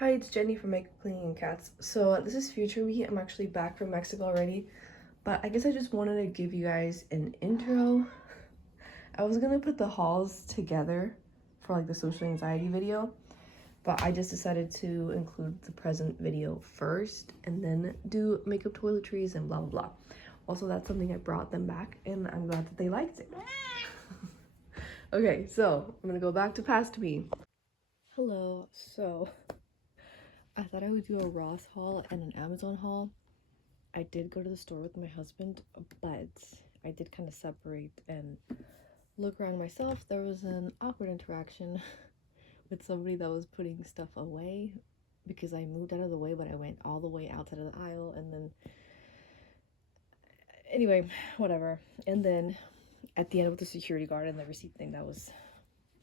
Hi, it's Jenny from Makeup Cleaning and Cats. So this is future me. I'm actually back from Mexico already, but I guess I just wanted to give you guys an intro. I was gonna put the hauls together for like the social anxiety video, but I just decided to include the present video first and then do makeup toiletries and blah blah blah. Also, that's something I brought them back and I'm glad that they liked it. Okay, so I'm gonna go back to past me. Hello, so I thought I would do a Ross haul and an Amazon haul. I did go to the store with my husband, but I did kind of separate and look around myself. There was an awkward interaction with somebody that was putting stuff away because I moved out of the way, but I went all the way outside of the aisle, and then anyway, whatever. And then at the end with the security guard and the receipt thing, that was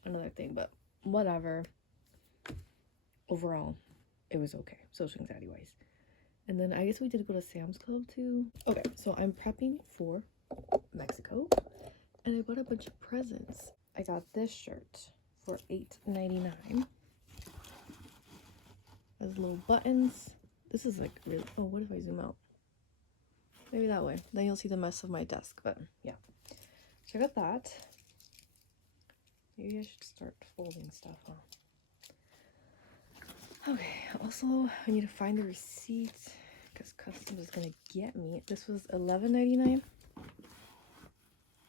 another thing, but whatever. Overall, it was okay, social anxiety wise. And then I guess we did go to Sam's Club too. Okay, so I'm prepping for Mexico and I bought a bunch of presents. I got this shirt for $8.99. Has little buttons. This is like really, oh, what if I zoom out? Maybe that way. Then you'll see the mess of my desk, but yeah. So I got that. Maybe I should start folding stuff, huh? Okay, also I need to find the receipt because customs is gonna get me. This was $11.99.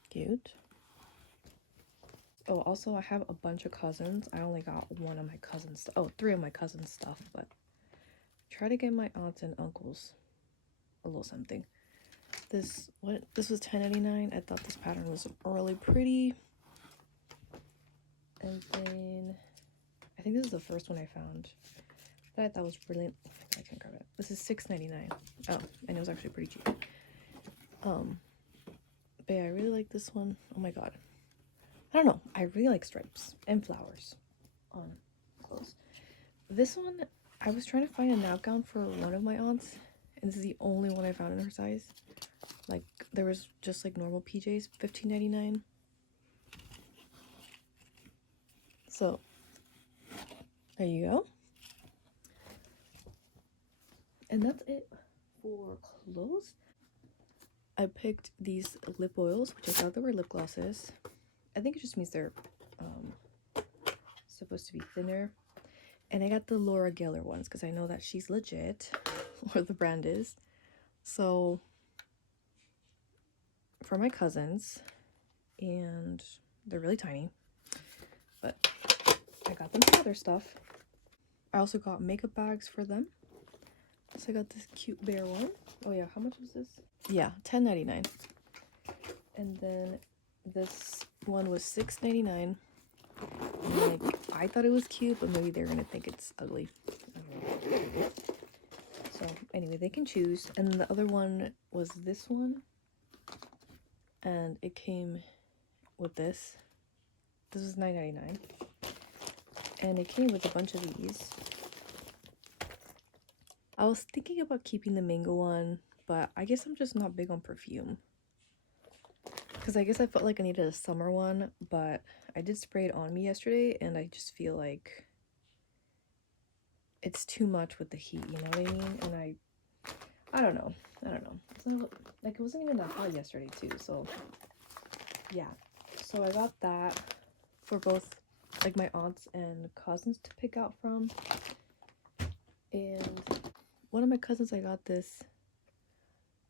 Cute. Oh, also I have a bunch of cousins. I only got one of my cousins. Oh, three of my cousins' stuff, but try to get my aunts and uncles a little something. This was $10.99. I thought this pattern was really pretty. And then I think this is the first one I found that I thought was brilliant. I can't grab it. This is $6.99. Oh, and it was actually pretty cheap. But yeah, I really like this one. Oh my god. I don't know. I really like stripes and flowers on clothes. This one, I was trying to find a nightgown for one of my aunts, and this is the only one I found in her size. Like, there was just like normal PJs, $15.99. So, there you go. And that's it for clothes. I picked these lip oils, which I thought they were lip glosses. I think it just means they're supposed to be thinner. And I got the Laura Geller ones because I know that she's legit, or the brand is. So, for my cousins, and they're really tiny, but I got them some other stuff. I also got makeup bags for them. So I got this cute bear one. Oh yeah, how much was this? Yeah, $10.99. And then this one was $6.99. Like, I thought it was cute, but maybe they're gonna think it's ugly. So anyway, they can choose. And the other one was this one, and it came with this. This was $9.99, and it came with a bunch of these. I was thinking about keeping the mango one, but I guess I'm just not big on perfume. Because I guess I felt like I needed a summer one, but I did spray it on me yesterday, and I just feel like it's too much with the heat, you know what I mean? And I don't know. It's not, like, it wasn't even that hot yesterday too, so yeah. So I got that for both like my aunts and cousins to pick out from. And one of my cousins, I got this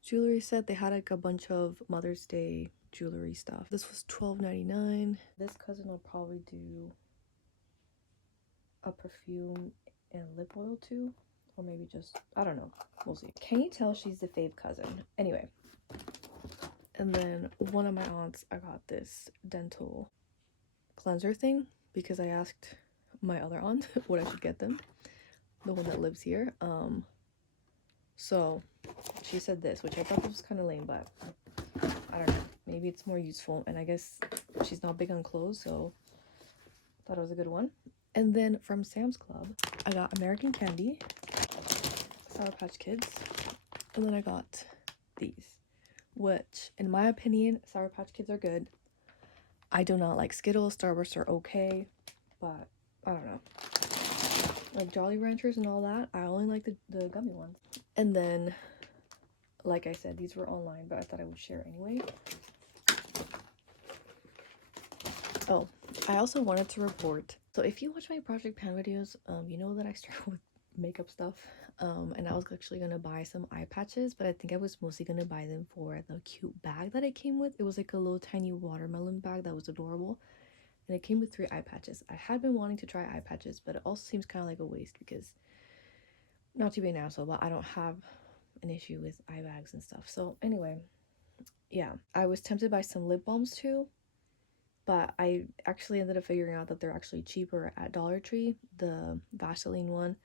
jewelry set. They had like a bunch of Mother's Day jewelry stuff. This was $12.99. This cousin will probably do a perfume and lip oil too, or maybe just, I don't know, we'll see. Can you tell she's the fave cousin? Anyway, and then one of my aunts, I got this dental cleanser thing because I asked my other aunt what I should get them, the one that lives here. So she said this, which I thought was kind of lame, but I don't know, maybe it's more useful, and I guess she's not big on clothes, so I thought it was a good one. And then from Sam's Club, I got American Candy, Sour Patch Kids, and then I got these, which, in my opinion, Sour Patch Kids are good. I do not like Skittles. Starbursts are okay, but I don't know. like Jolly Ranchers and all that. I only like the gummy ones. And then, like I said, these were online, but I thought I would share anyway. Oh, I also wanted to report. So if you watch my Project Pan videos, you know that I struggle with makeup stuff. And I was actually gonna buy some eye patches, but I think I was mostly gonna buy them for the cute bag that it came with. It was like a little tiny watermelon bag that was adorable. And it came with 3 eye patches. I had been wanting to try eye patches, but it also seems kind of like a waste because, not to be an asshole, but I don't have an issue with eye bags and stuff. So anyway, yeah, I was tempted by some lip balms too, but I actually ended up figuring out that they're actually cheaper at Dollar Tree, the Vaseline one.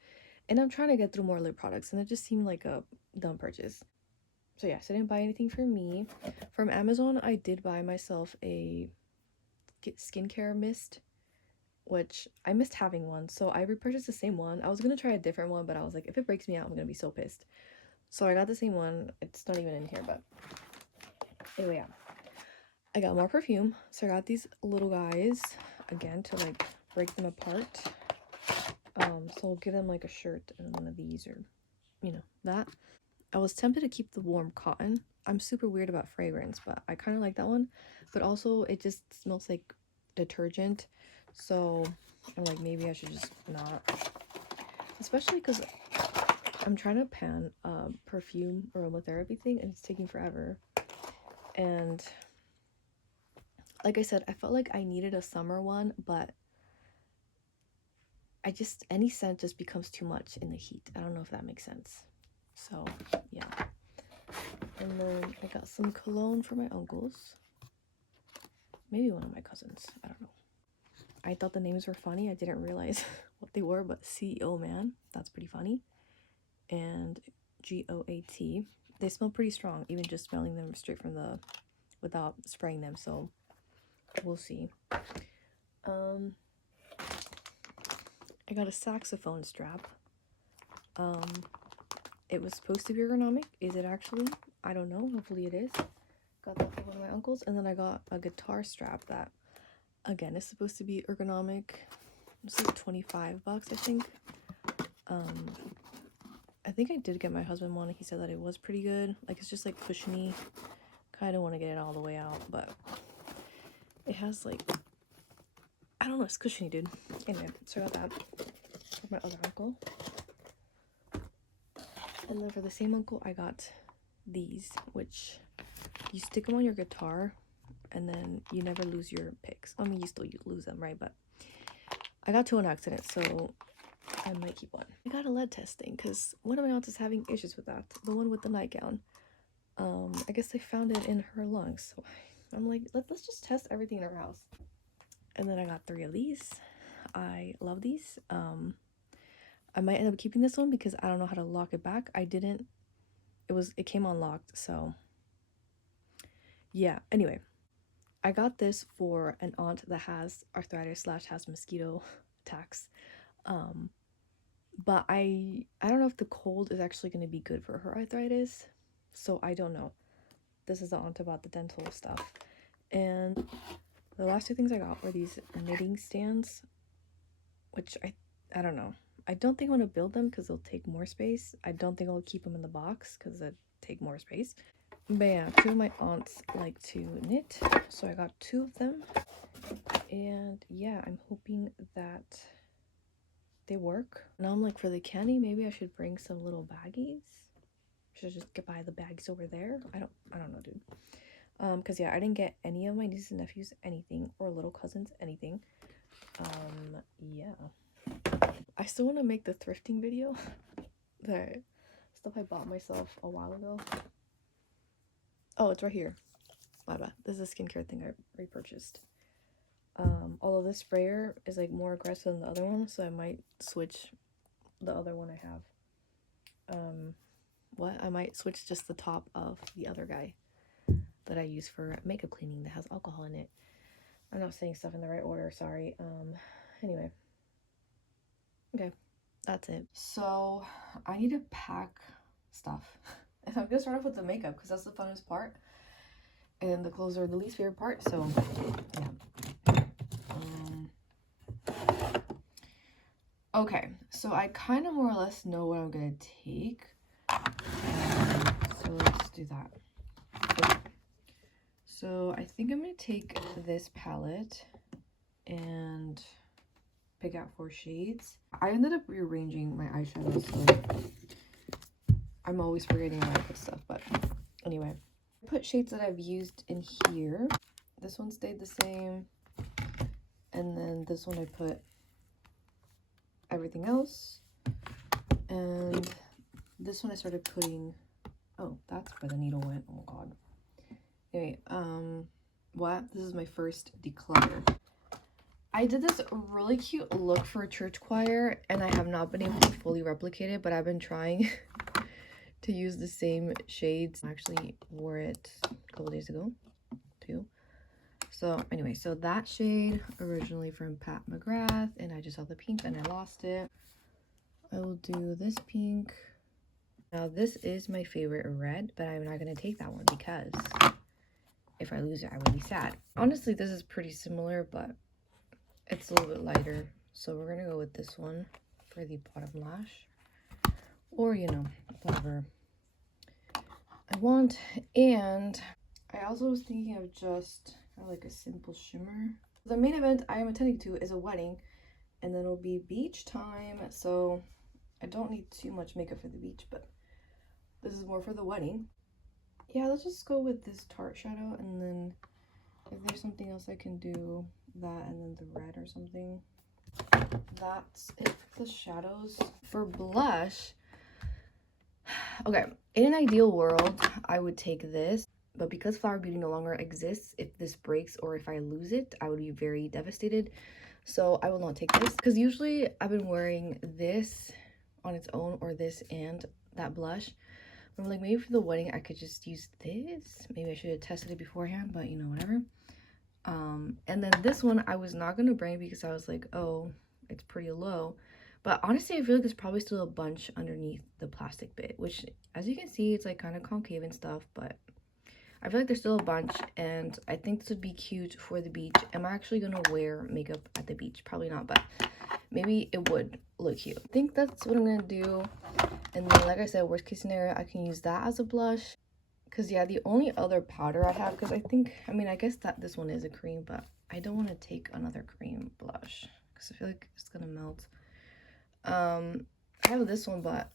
And I'm trying to get through more lip products, and it just seemed like a dumb purchase. So yeah, so I didn't buy anything for me. From Amazon, I did buy myself a skincare mist, which I missed having one, so I repurchased the same one. I was gonna try a different one, but I was like, if it breaks me out, I'm gonna be so pissed. So I got the same one. It's not even in here, but anyway, yeah. I got more perfume, so I got these little guys again to like break them apart. So I'll give them like a shirt and one of these, or you know, that. I was tempted to keep the warm cotton. I'm super weird about fragrance, but I kind of like that one. But also, it just smells like detergent, so I'm like, maybe I should just not. Especially because I'm trying to pan perfume aromatherapy thing, and it's taking forever. And like I said, I felt like I needed a summer one, but any scent just becomes too much in the heat. I don't know if that makes sense. So yeah. And then I got some cologne for my uncles. Maybe one of my cousins. I don't know. I thought the names were funny. I didn't realize what they were, but CEO Man, that's pretty funny. And GOAT. They smell pretty strong, even just smelling them straight from without spraying them, so we'll see. I got a saxophone strap. It was supposed to be ergonomic. Is it actually? I don't know. Hopefully it is. Got that for one of my uncles. And then I got a guitar strap that, again, is supposed to be ergonomic. It's like 25 bucks, I think. I think I did get my husband one. He said that it was pretty good. Like, it's just like cushiony. Kind of want to get it all the way out, but it has like, I don't know, it's cushiony, dude. Anyway, so I got that for my other uncle. And then for the same uncle, I got these, which you stick them on your guitar and then you never lose your picks. I mean, you still lose them, right? But I got 2 on accident, so I might keep one. I got a lead testing because one of my aunts is having issues with that. The one with the nightgown. I guess they found it in her lungs. So I'm like, let's just test everything in our house. And then I got 3 of these. I love these. I might end up keeping this one because I don't know how to lock it back. I didn't. It came unlocked, so yeah. Anyway, I got this for an aunt that has arthritis / has mosquito attacks. But I don't know if the cold is actually going to be good for her arthritis, so I don't know. This is the aunt about the dental stuff. And the last 2 things I got were these knitting stands, which I don't know. I don't think I want to build them because they'll take more space. I don't think I'll keep them in the box because they take more space. But yeah, 2 of my aunts like to knit, so I got 2 of them. And yeah, I'm hoping that they work. Now I'm like, for the candy, maybe I should bring some little baggies. Should I just buy the bags over there? I don't know, dude. Because yeah, I didn't get any of my nieces and nephews anything, or little cousins anything. Yeah. I still want to make the thrifting video. The stuff I bought myself a while ago. Oh, it's right here. My bad. This is a skincare thing I repurchased. Although this sprayer is like more aggressive than the other one, so I might switch the other one I have. I might switch just the top of the other guy that I use for makeup cleaning that has alcohol in it. I'm not saying stuff in the right order, sorry. Anyway. Okay, that's it. So, I need to pack stuff. And I'm gonna start off with the makeup because that's the funnest part. And the clothes are the least favorite part, so yeah. Okay, so I kind of more or less know what I'm gonna take. So let's do that. Okay. So I think I'm gonna take this palette and pick out 4 shades. I ended up rearranging my eyeshadows, so I'm always forgetting where I put stuff, but anyway. I put shades that I've used in here. This one stayed the same. And then this one I put everything else. And this one I started putting, oh, that's where the needle went. Oh god. Anyway, what? This is my first declutter. I did this really cute look for a church choir, and I have not been able to fully replicate it, but I've been trying to use the same shades. I actually wore it a couple days ago, too. So anyway, so that shade originally from Pat McGrath, and I just saw the pink and I lost it. I will do this pink. Now this is my favorite red, but I'm not going to take that one because if I lose it, I would be sad. Honestly, this is pretty similar, but it's a little bit lighter. So we're going to go with this one for the bottom lash. Or, you know, whatever I want. And I also was thinking of just kind of like a simple shimmer. The main event I am attending to is a wedding, and then it'll be beach time. So I don't need too much makeup for the beach, but this is more for the wedding. Yeah, let's just go with this Tarte shadow, and then if there's something else I can do, that and then the red or something. That's it for the shadows. For blush, okay, in an ideal world, I would take this, but because Flower Beauty no longer exists, if this breaks or if I lose it, I would be very devastated. So I will not take this, because usually I've been wearing this on its own or this and that blush. I'm like, maybe for the wedding I could just use this. Maybe I should have tested it beforehand, but you know, whatever. And then this one I was not gonna bring because I was like, oh, it's pretty low. But honestly, I feel like there's probably still a bunch underneath the plastic bit, which as you can see, it's like kind of concave and stuff, but I feel like there's still a bunch, and I think this would be cute for the beach. Am I actually gonna wear makeup at the beach? Probably not, but maybe it would look cute. I think that's what I'm gonna do. And then, like I said, worst case scenario, I can use that as a blush. Because, yeah, the only other powder I have, because I think, I mean, I guess that this one is a cream, but I don't want to take another cream blush because I feel like it's going to melt. I have this one, but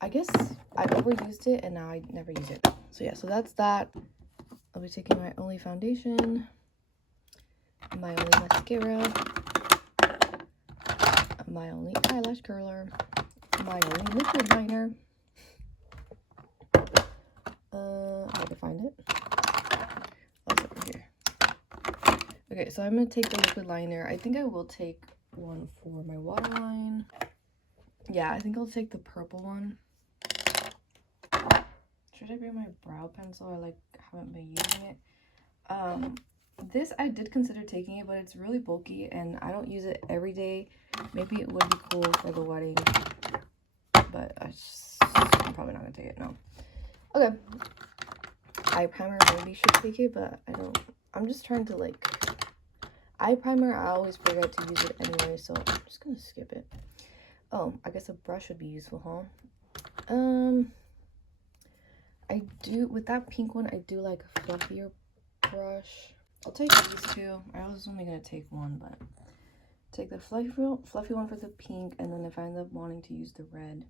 I guess I overused it and now I never use it. So, yeah, so that's that. I'll be taking my only foundation, my only mascara, my only eyelash curler, my only liquid liner. I can find it. Oh, it's over here. Okay, so I'm gonna take the liquid liner. I think I will take one for my waterline. Yeah, I think I'll take the purple one. Should I bring my brow pencil? I haven't been using it. This I did consider taking it, but it's really bulky and I don't use it every day. Maybe it would be cool for the wedding, but I'm probably not gonna take it. No. Okay. Eye primer, maybe should take it, but I'm just trying to like, eye primer, I always forget to use it anyway, so I'm just gonna skip it. Oh, I guess a brush would be useful, huh? I do, with that pink one, I do like a fluffier brush. I'll take these two. I was only gonna take one, but take the fluffy one for the pink, and then if I end up wanting to use the red.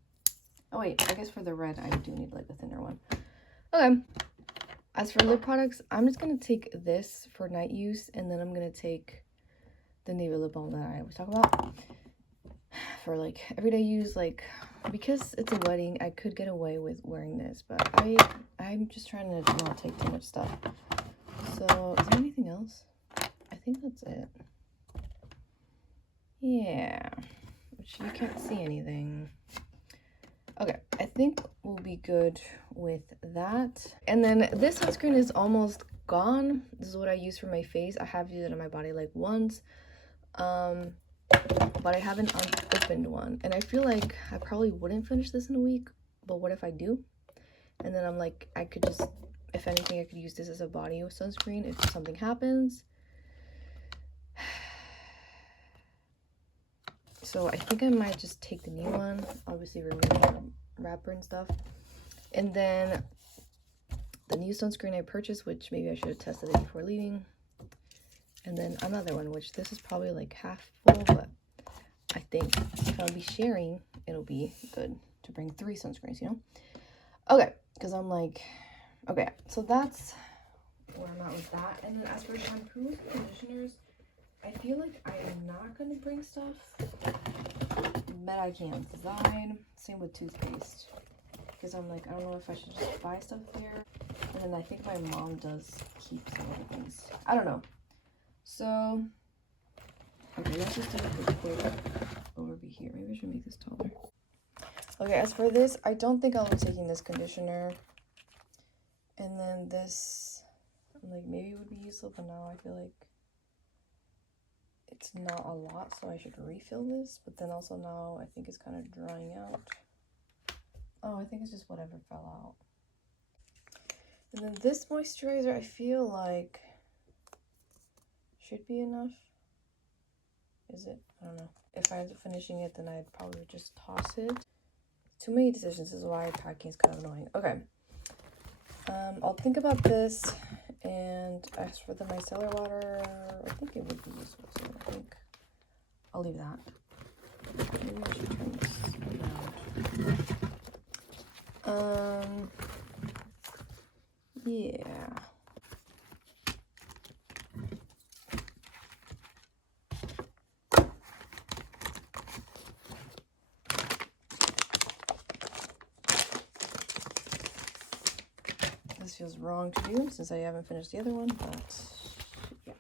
Oh wait, I guess for the red, I do need like a thinner one. Okay. As for lip products, I'm just going to take this for night use, and then I'm going to take the Nivea lip balm that I always talk about for like everyday use. Like, because it's a wedding, I could get away with wearing this, but I'm just trying to not take too much stuff. So, is there anything else? I think that's it. Yeah, which you can't see anything. Okay, I think we'll be good with that. And then this sunscreen is almost gone. This is what I use for my face. I have used it on my body like once, but I haven't unopened one. And I feel like I probably wouldn't finish this in a week, but what if I do? And then I'm like, I could just, if anything, I could use this as a body sunscreen if something happens. So I think I might just take the new one, obviously remove the wrapper and stuff. And then the new sunscreen I purchased, which maybe I should have tested it before leaving. And then another one, which this is probably like half full, but I think if I'll be sharing, it'll be good to bring 3 sunscreens, you know? Okay, because I'm like, okay, so that's where I'm at with that. And then as for shampoos and conditioners, I feel like I am not going to bring stuff, but I can design. Same with toothpaste. Because I'm like, I don't know if I should just buy stuff there. And then I think my mom does keep some of the things. I don't know. So, okay, let's just do a quick overview here. Maybe I should make this taller. Okay, as for this, I don't think I'll be taking this conditioner. And then this, like, maybe it would be useful, but now I feel like it's not a lot, so I should refill this. But then also now I think it's kind of drying out. Oh, I think it's just whatever fell out. And then this moisturizer, I feel like should be enough. Is it? I don't know. If I end up finishing it, then I'd probably just toss it. Too many decisions. This is why packing is kind of annoying. Okay. I'll think about this. And as for the micellar water, I think it would be useful. So I think I'll leave that. Maybe I should turn this around. Yeah. This feels wrong to do since I haven't finished the other one, but yeah.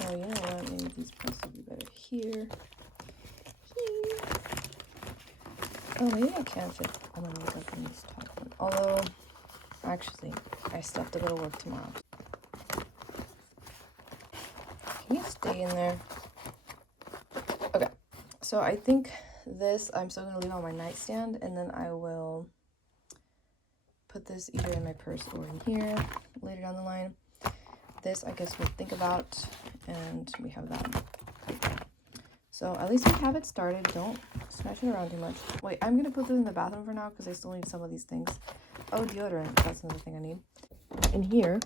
Oh, you know what? Maybe these parts would be better here. Oh, maybe I can fit all my makeup in this top one. Although, actually, I still have to go to work tomorrow. Can you stay in there? Okay, so I think this I'm still gonna leave on my nightstand, and then I will put this either in my purse or in here later down the line. This I guess we'll think about, and we have that. So at least we have it started. Don't smash it around too much. Wait, I'm gonna put this in the bathroom for now because I still need some of these things. Oh, deodorant, that's another thing I need. In here,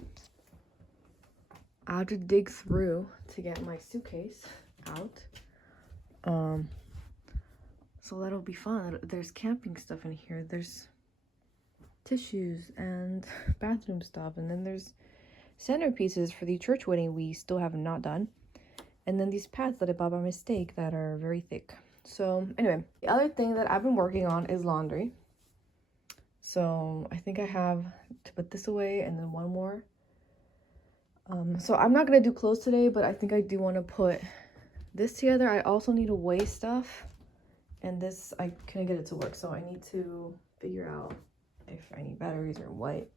I have to dig through to get my suitcase out. So that'll be fun. There's camping stuff in here. There's tissues and bathroom stuff, and then there's centerpieces for the church wedding we still have not done, and then these pads that I bought by mistake that are very thick. So anyway, the other thing that I've been working on is laundry. So I think I have to put this away and then one more. So I'm not gonna do clothes today, but I think I do want to put this together. I also need to weigh stuff, and this I couldn't get it to work, so I need to figure out if I need batteries or what.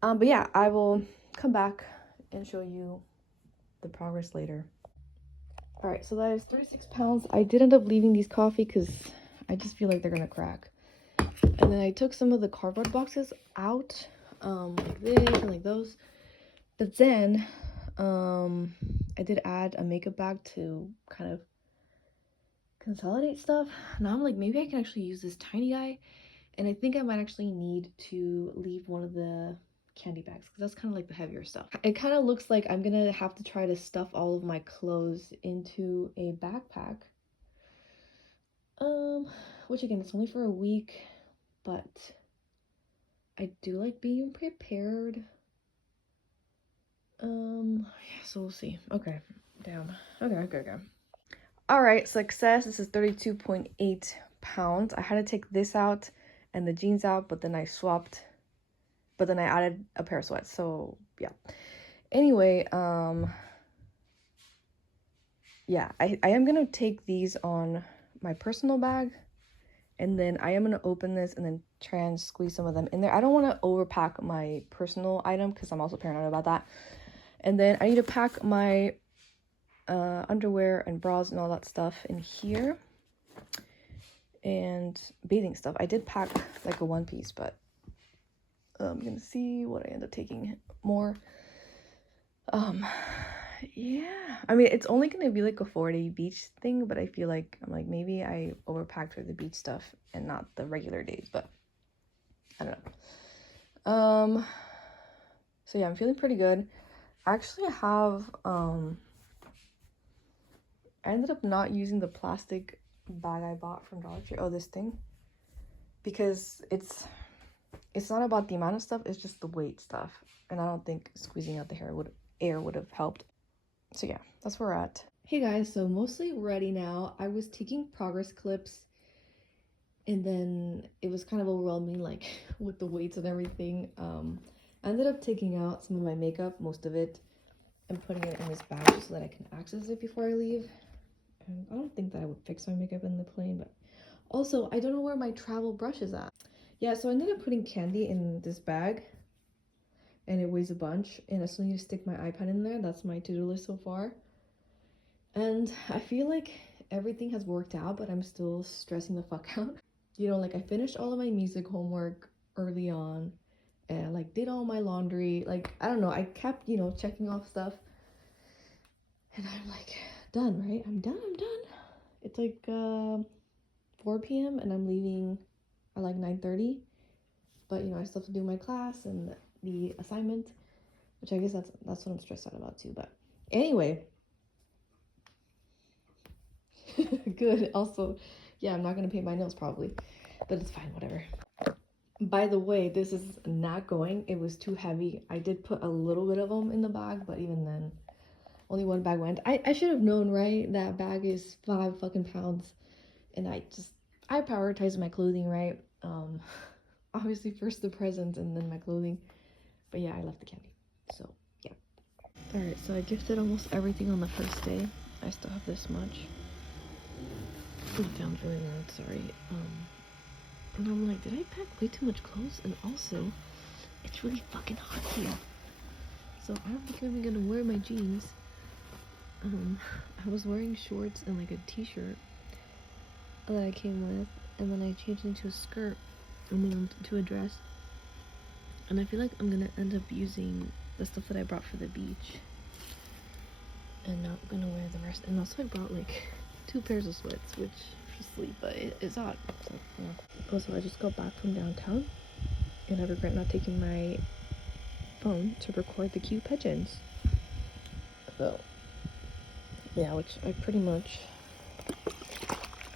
But yeah, I will come back and show you the progress later. All right, so that is 36 pounds. I did end up leaving these coffee because I just feel like they're gonna crack. And then I took some of the cardboard boxes out, like this and like those. But then I did add a makeup bag to kind of consolidate stuff. Now I'm like, maybe I can actually use this tiny guy, and I think I might actually need to leave one of the candy bags because that's kind of like the heavier stuff. It kind of looks like I'm gonna have to try to stuff all of my clothes into a backpack, which again, it's only for a week, but I do like being prepared. Yeah, so we'll see. Okay, damn. Okay. All right, success. This is 32.8 pounds. I had to take this out and the jeans out, but then I swapped, but then I added a pair of sweats. So yeah. Anyway, yeah, I am gonna take these on my personal bag, and then I am gonna open this and then try and squeeze some of them in there. I don't want to overpack my personal item because I'm also paranoid about that. And then I need to pack my underwear and bras and all that stuff in here, and bathing stuff. I did pack like a one piece, but I'm gonna see what I end up taking more. yeah, I mean, it's only gonna be like a 4-day beach thing, but I feel like I'm like maybe I overpacked for the beach stuff and not the regular days, but I don't know. So yeah, I'm feeling pretty good. I actually have I ended up not using the plastic bag I bought from Dollar Tree. Oh, this thing, because it's not about the amount of stuff, it's just the weight stuff, and I don't think squeezing out the air would have helped. So yeah, that's where we're at. Hey guys, so mostly ready now. I was taking progress clips and then it was kind of overwhelming, like with the weights and everything. I ended up taking out some of my makeup, most of it, and putting it in this bag just so that I can access it before I leave. And I don't think that I would fix my makeup in the plane, but also I don't know where my travel brush is at. Yeah, so I ended up putting candy in this bag and it weighs a bunch, and I still need to stick my iPad in there. That's my to-do list so far. And I feel like everything has worked out, but I'm still stressing the fuck out. You know, like I finished all of my music homework early on and I like did all my laundry. Like, I don't know, I kept, you know, checking off stuff. And I'm like, done, right? I'm done. It's like 4 p.m. and I'm leaving at like 9:30. But, you know, I still have to do my class and the assignment, which I guess that's what I'm stressed out about too. But anyway, good. Also, yeah, I'm not gonna paint my nails probably, but it's fine, whatever. By the way, this is not going. It was too heavy. I did put a little bit of them in the bag, but even then, only one bag went. I should have known, right? That bag is 5 fucking pounds, and I prioritize my clothing, right? Obviously first the presents and then my clothing. But yeah, I left the candy. So yeah. Alright, so I gifted almost everything on the first day. I still have this much. It sounds really loud, sorry. And I'm like, did I pack way too much clothes? And also, it's really fucking hot here. So I don't think I'm even gonna wear my jeans. I was wearing shorts and like a t-shirt that I came with, and then I changed into a skirt and then to a dress. And I feel like I'm gonna end up using the stuff that I brought for the beach and not gonna wear the rest. And also I brought like 2 pairs of sweats, which for sleep, but it's hot. So yeah. Also, I just got back from downtown and I regret not taking my phone to record the cute pigeons. So yeah, which I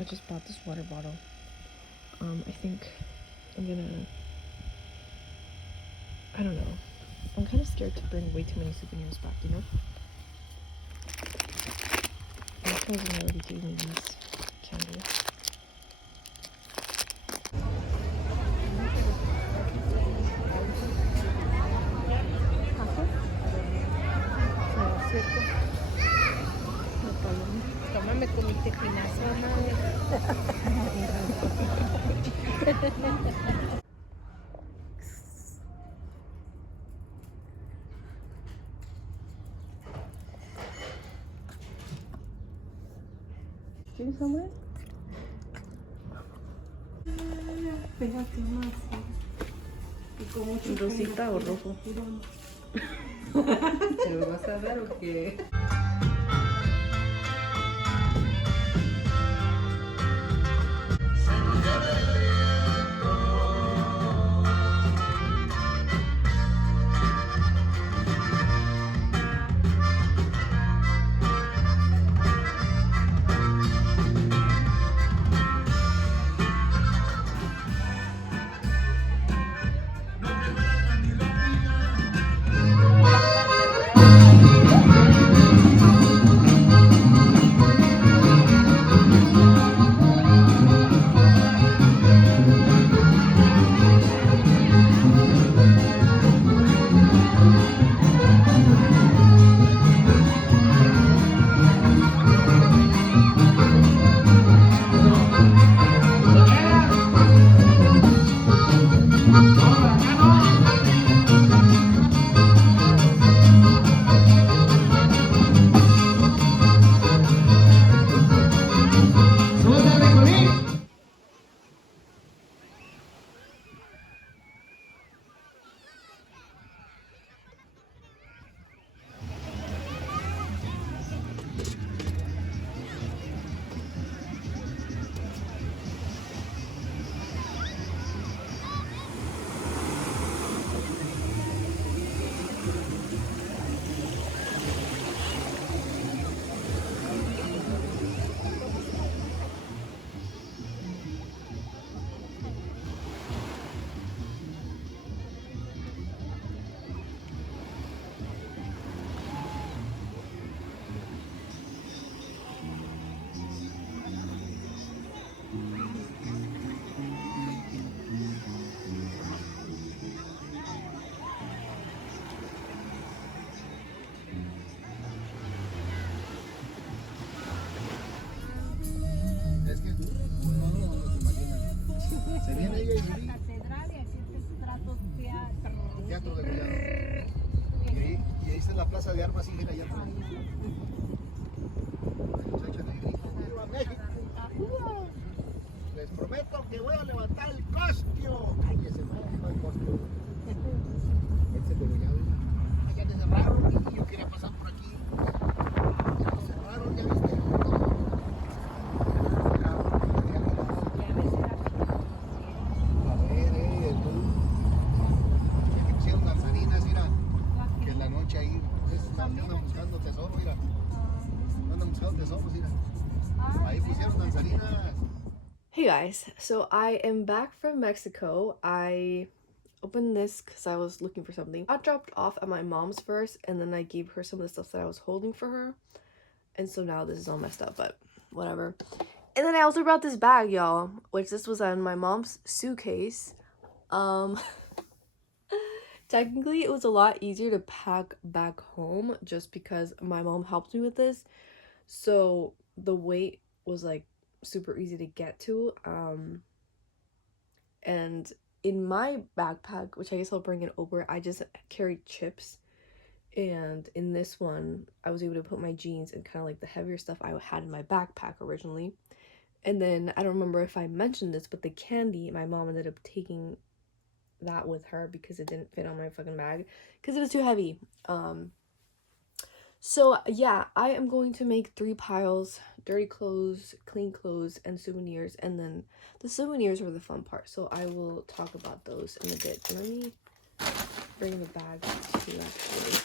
just bought this water bottle. I think I'm gonna, I don't know. I'm kind of scared to bring way too many souvenirs back, you know? My cousin already gave me these candies. Tómame con mi tequinazo, ¿Quieres hambre? Pégate más. Y con mucho ¿Rosita o rojo? ¿Te lo vas a dar o qué? catedral y aquí este estrato teatro. Teatro de Gollado. Y ahí está la plaza de armas, siguen allá atrás. Muchacha negrita, ¡viva México! Les prometo que voy a levantar el costio. Cállese, no el costio. Este de Gollado. Ya le cerraron y yo quería pasar por aquí. Ya lo cerraron, ya viste. A ver, tú. Ya que pusieron danzarinas, mira. Que en la noche ahí andan buscando tesoro, mira. Andan buscando tesoros, mira. Ahí pusieron danzarinas. Hey guys, so I am back from Mexico. I opened this because I was looking for something. I dropped off at my mom's first, and then I gave her some of the stuff that I was holding for her. And so now this is all messed up, but whatever. And then I also brought this bag, y'all, which this was in my mom's suitcase. Technically, it was a lot easier to pack back home just because my mom helped me with this. So the weight was like super easy to get to. And in my backpack, which I guess I'll bring it over, I just carried chips. And in this one, I was able to put my jeans and kind of like the heavier stuff I had in my backpack originally. And then I don't remember if I mentioned this, but the candy, my mom ended up taking that with her because it didn't fit on my fucking bag because it was too heavy. So yeah, I am going to make 3 piles: dirty clothes, clean clothes, and souvenirs. And then the souvenirs were the fun part, so I will talk about those in a bit. Let me bring the bag too, actually.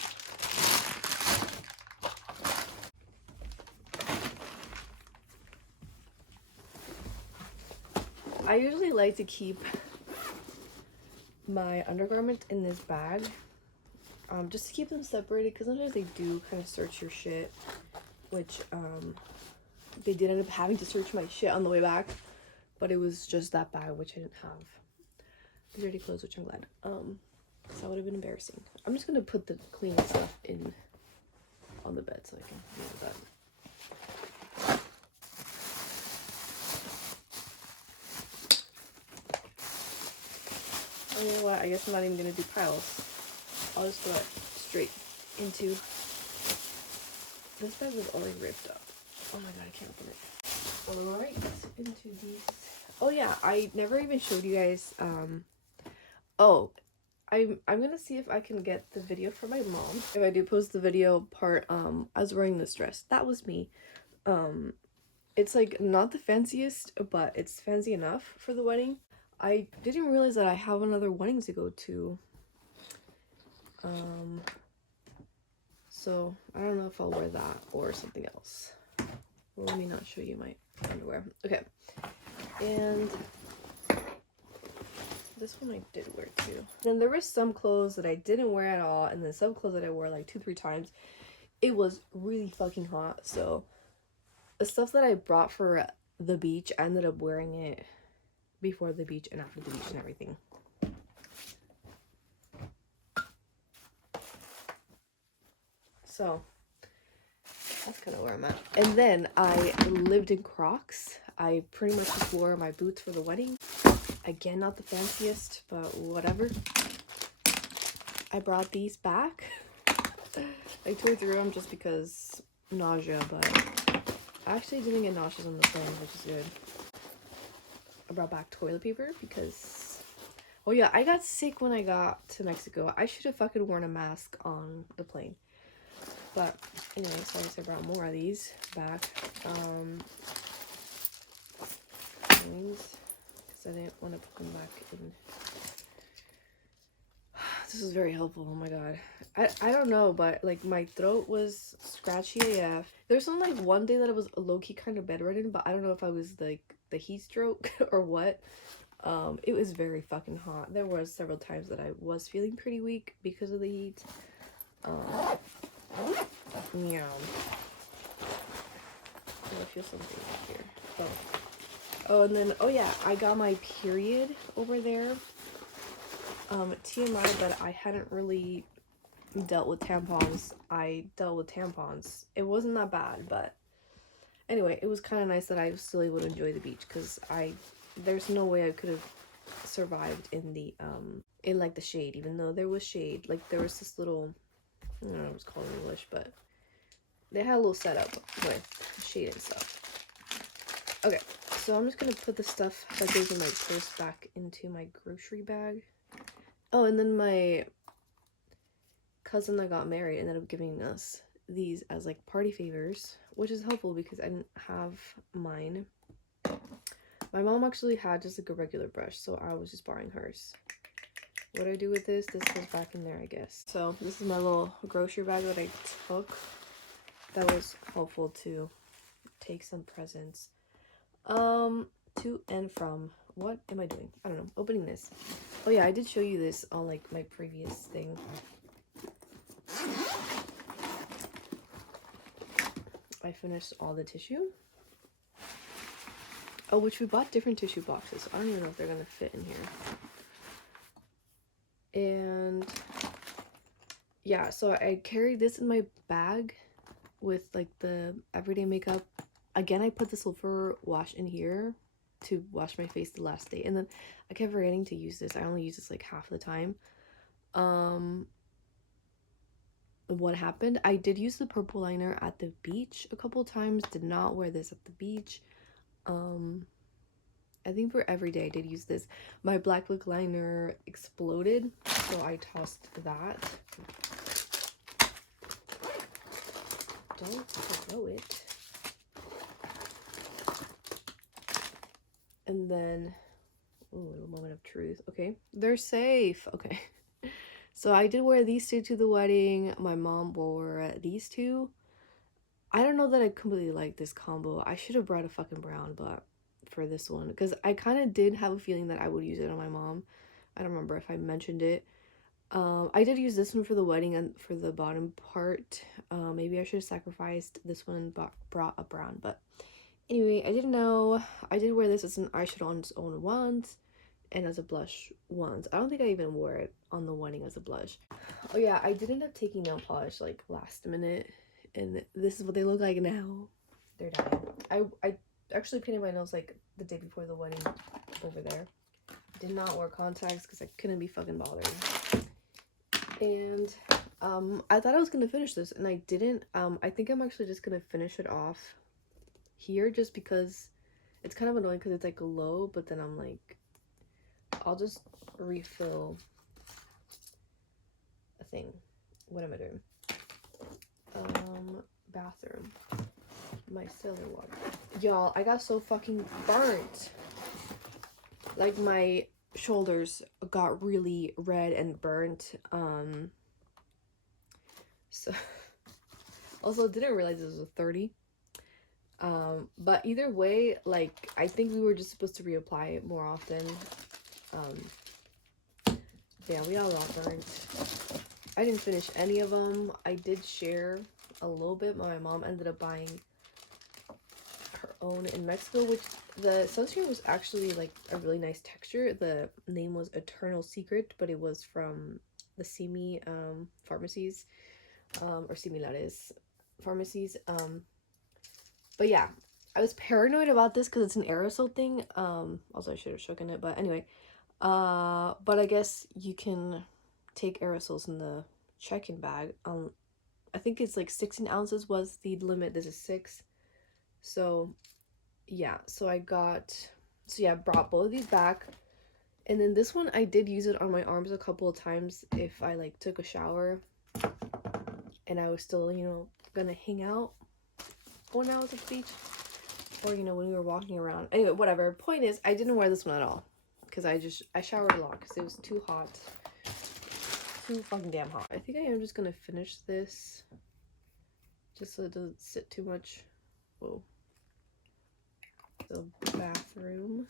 I usually like to keep my undergarments in this bag, just to keep them separated, because sometimes they do kind of search your shit, which they did end up having to search my shit on the way back, but it was just that bag, which I didn't have the dirty clothes, which I'm glad. So that would have been embarrassing. I'm just gonna put the clean stuff in on the bed so I can deal with that. Oh, you know what? I guess I'm not even gonna do piles. I'll just throw it straight into. This bag was already ripped up. Oh my god, I can't open it. Alright, into these. Oh yeah, I never even showed you guys. Oh, I'm gonna see if I can get the video for my mom. If I do post the video part, I was wearing this dress. That was me. It's like not the fanciest, but it's fancy enough for the wedding. I didn't realize that I have another wedding to go to. So I don't know if I'll wear that or something else. Well, let me not show you my underwear. Okay. And this one I did wear too. Then there were some clothes that I didn't wear at all, and then some clothes that I wore like 2-3 times. It was really fucking hot, so the stuff that I brought for the beach, I ended up wearing it before the beach and after the beach and everything. So that's kind of where I'm at. And then I lived in Crocs. I pretty much just wore my boots for the wedding. Again, not the fanciest, but whatever. I brought these back. I tore through them just because nausea, but I actually didn't get nauseous on the plane, which is good. I brought back toilet paper because, oh yeah, I got sick when I got to Mexico. I should have fucking worn a mask on the plane. But anyway, so I guess I brought more of these back. Because I didn't want to put them back in. This was very helpful. Oh my god. I don't know, but like my throat was scratchy AF. There's some like one day that I was low-key kind of bedridden, but I don't know if I was like the heat stroke or what. It was very fucking hot. There was several times that I was feeling pretty weak because of the heat. Yeah. I feel something up here. Oh, and then, oh yeah, I got my period over there. TMI, but I hadn't really dealt with tampons. I dealt with tampons. It wasn't that bad, but anyway, it was kind of nice that I was still able to enjoy the beach, because there's no way I could have survived in the in like the shade, even though there was shade. Like there was this little, I don't know what it's called in English, but they had a little setup with shade and stuff. Okay, so I'm just gonna put the stuff that goes in my purse back into my grocery bag. Oh, and then my cousin that got married ended up giving us these as like party favors, which is helpful because I didn't have mine. My mom actually had just like a regular brush, so I was just borrowing hers. What do I do with this? This goes back in there, I guess. So this is my little grocery bag that I took. That was helpful to take some presents. To and from. What am I doing? I don't know. Opening this. Oh yeah, I did show you this on like my previous thing. I finished all the tissue. Oh, which we bought different tissue boxes. I don't even know if they're gonna fit in here. And yeah, so I carried this in my bag with like the everyday makeup. Again, I put the sulfur wash in here to wash my face the last day, and then I kept forgetting to use this. I only use this like half the time. What happened? I did use the purple liner at the beach a couple times. Did not wear this at the beach. I think for every day I did use this. My black lip liner exploded, so I tossed that. Don't throw it. And then, ooh, a moment of truth. Okay, they're safe. Okay. So I did wear these two to the wedding. My mom wore these two. I don't know that I completely like this combo. I should have brought a fucking brown, but for this one, because I kind of did have a feeling that I would use it on my mom. I don't remember if I mentioned it. I did use this one for the wedding and for the bottom part. Maybe I should have sacrificed this one and brought a brown, but anyway, I didn't know. I did wear this as an eyeshadow on its own once and as a blush once. I don't think I even wore it on the wedding as a blush. Oh yeah, I did end up taking nail polish like last minute, and this is what they look like now. They're dying. I actually painted my nails like the day before the wedding over there. Did not wear contacts because I couldn't be fucking bothered. And I thought I was gonna finish this and I didn't. I think I'm actually just gonna finish it off here just because it's kind of annoying because it's like low, but then I'm like, I'll just refill a thing. What am I doing? Bathroom. My cellar water. Y'all, I got so fucking burnt. Like my shoulders got really red and burnt. So also didn't realize this was a 30. But either way, like I think we were just supposed to reapply it more often. Yeah, we all got burnt. I didn't finish any of them. I did share a little bit. My mom ended up buying her own in Mexico, which the sunscreen was actually like a really nice texture. The name was Eternal Secret, but it was from the Simi pharmacies, or Similares pharmacies. But yeah, I was paranoid about this because it's an aerosol thing. Also I should have shaken it, but anyway. But I guess you can take aerosols in the check-in bag. I think it's like 16 ounces was the limit. This is 6. So yeah, so brought both of these back. And then this one, I did use it on my arms a couple of times if I like took a shower and I was still, you know, gonna hang out when I was at the beach, or you know, when we were walking around. Anyway, whatever. Point is, I didn't wear this one at all because I showered a lot because it was too hot. Too fucking damn hot. I think I am just gonna finish this just so it doesn't sit too much. Whoa. The bathroom.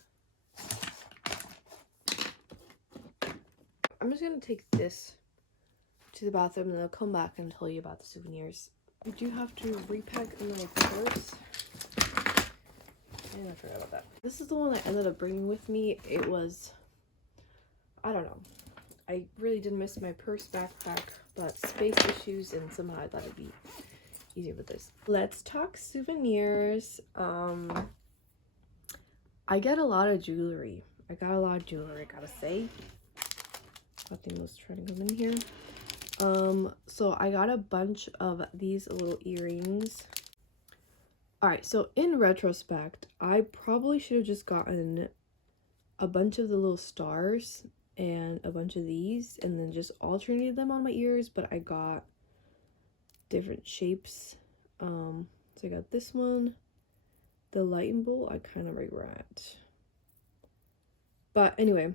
I'm just gonna take this to the bathroom and then I'll come back and tell you about the souvenirs. I do have to repack in my purse. I forgot about that. This is the one I ended up bringing with me. It was, I don't know. I really did miss my purse backpack, but space issues, and somehow I thought it'd be easier with this. Let's talk souvenirs. I get a lot of jewelry. I got a lot of jewelry, I gotta say. Nothing was trying to come in here. So I got a bunch of these little earrings. Alright, so in retrospect, I probably should have just gotten a bunch of the little stars and a bunch of these and then just alternated them on my ears, but I got different shapes. So I got this one, the lightning bolt, I kind of regret. But anyway,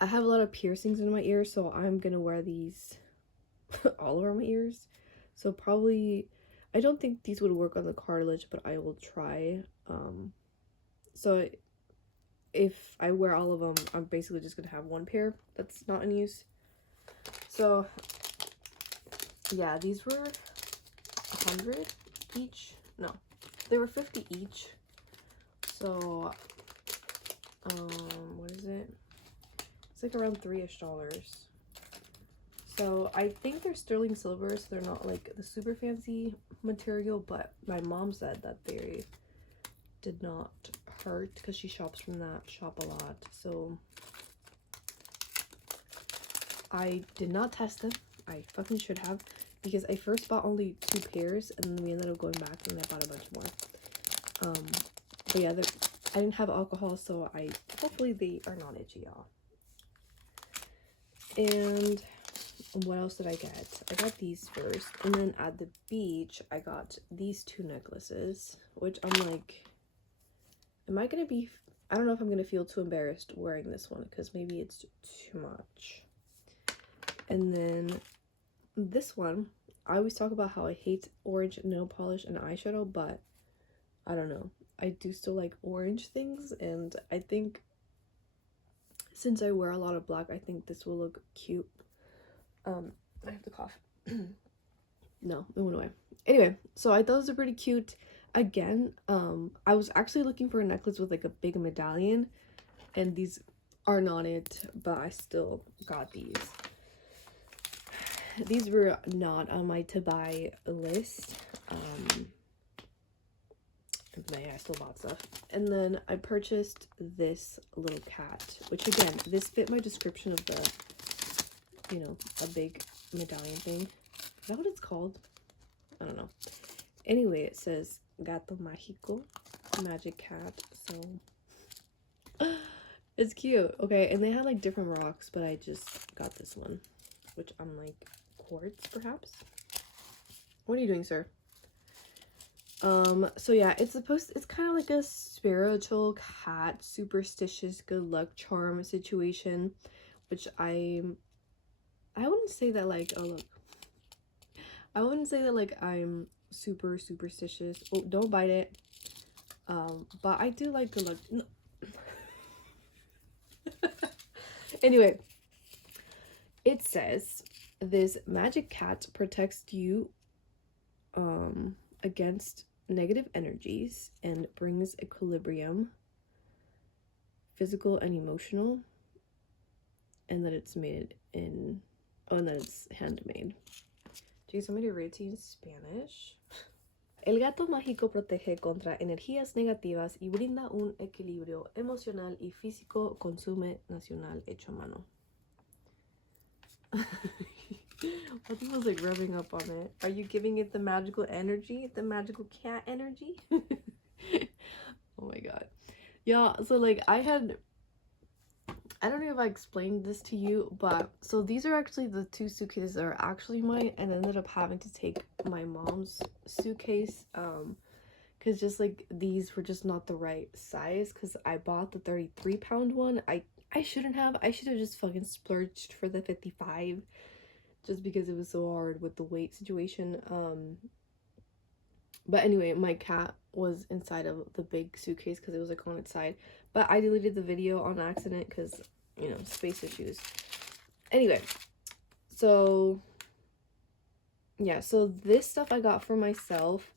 I have a lot of piercings in my ears, so I'm gonna wear these all over my ears. So probably, I don't think these would work on the cartilage, but I will try. So if I wear all of them, I'm basically just gonna have one pair that's not in use. So yeah, these were 100 each. No, they were 50 each. So what is it? It's like around $3-ish. So I think they're sterling silver, so they're not like the super fancy material, but my mom said that they did not hurt because she shops from that shop a lot. So I did not test them. I fucking should have, because I first bought only 2 pairs and then we ended up going back and I bought a bunch more. But yeah, I didn't have alcohol, so hopefully they are not itchy, y'all. And what else did I get? I got these first, and then at the beach I got these 2 necklaces, which I'm like, am I gonna be, I don't know if I'm gonna feel too embarrassed wearing this one because maybe it's too much. And then this one, I always talk about how I hate orange nail polish and eyeshadow, but I don't know, I do still like orange things, and I think since I wear a lot of black, I think this will look cute. I have to cough. No, it went away. Anyway, so I thought those were pretty cute. Again, I was actually looking for a necklace with like a big medallion, and these are not it, but I still got these. These were not on my to buy list. But yeah, I still bought stuff. And then I purchased this little cat, which again, this fit my description of the, you know, a big medallion thing. Is that what it's called? I don't know. Anyway, it says Gato Mágico, magic cat. So it's cute. Okay, and they had like different rocks, but I just got this one, which I'm like, quartz perhaps. What are you doing, sir? So yeah, it's kind of like a spiritual cat, superstitious good luck charm situation, which I wouldn't say that like, oh look, I wouldn't say that like I'm super superstitious. Oh, don't bite it. But I do like good luck. No. Anyway, it says this magic cat protects you against negative energies and brings equilibrium, physical and emotional, and that it's made in, oh, and that it's handmade. Jeez, I'm going to read to you in Spanish. El gato mágico protege contra energías negativas y brinda un equilibrio emocional y físico. Consume nacional hecho a mano. I think I was like rubbing up on it. Are you giving it the magical energy? The magical cat energy? Oh my god. Yeah, so like I don't know if I explained this to you, but so these are actually the 2 suitcases that are actually mine, and I ended up having to take my mom's suitcase because just like these were just not the right size, because I bought the 33-pound one. I should have just fucking splurged for the 55, just because it was so hard with the weight situation. But anyway, my cat was inside of the big suitcase because it was like on its side, but I deleted the video on accident because, you know, space issues. Anyway, so yeah, so this stuff I got for myself,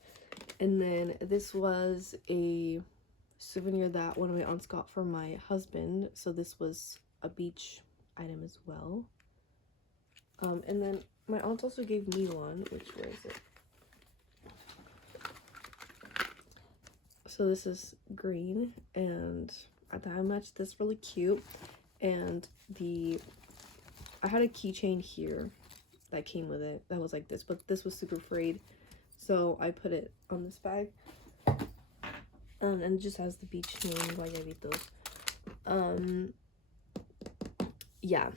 and then this was a souvenir that one of my aunts got for my husband, so this was a beach item as well. And then my aunt also gave me one, where is it? So this is green, and I thought I matched this really cute. And I had a keychain here that came with it that was like this, but this was super frayed, so I put it on this bag. And it just has the beach name, Guayabitos. Yeah.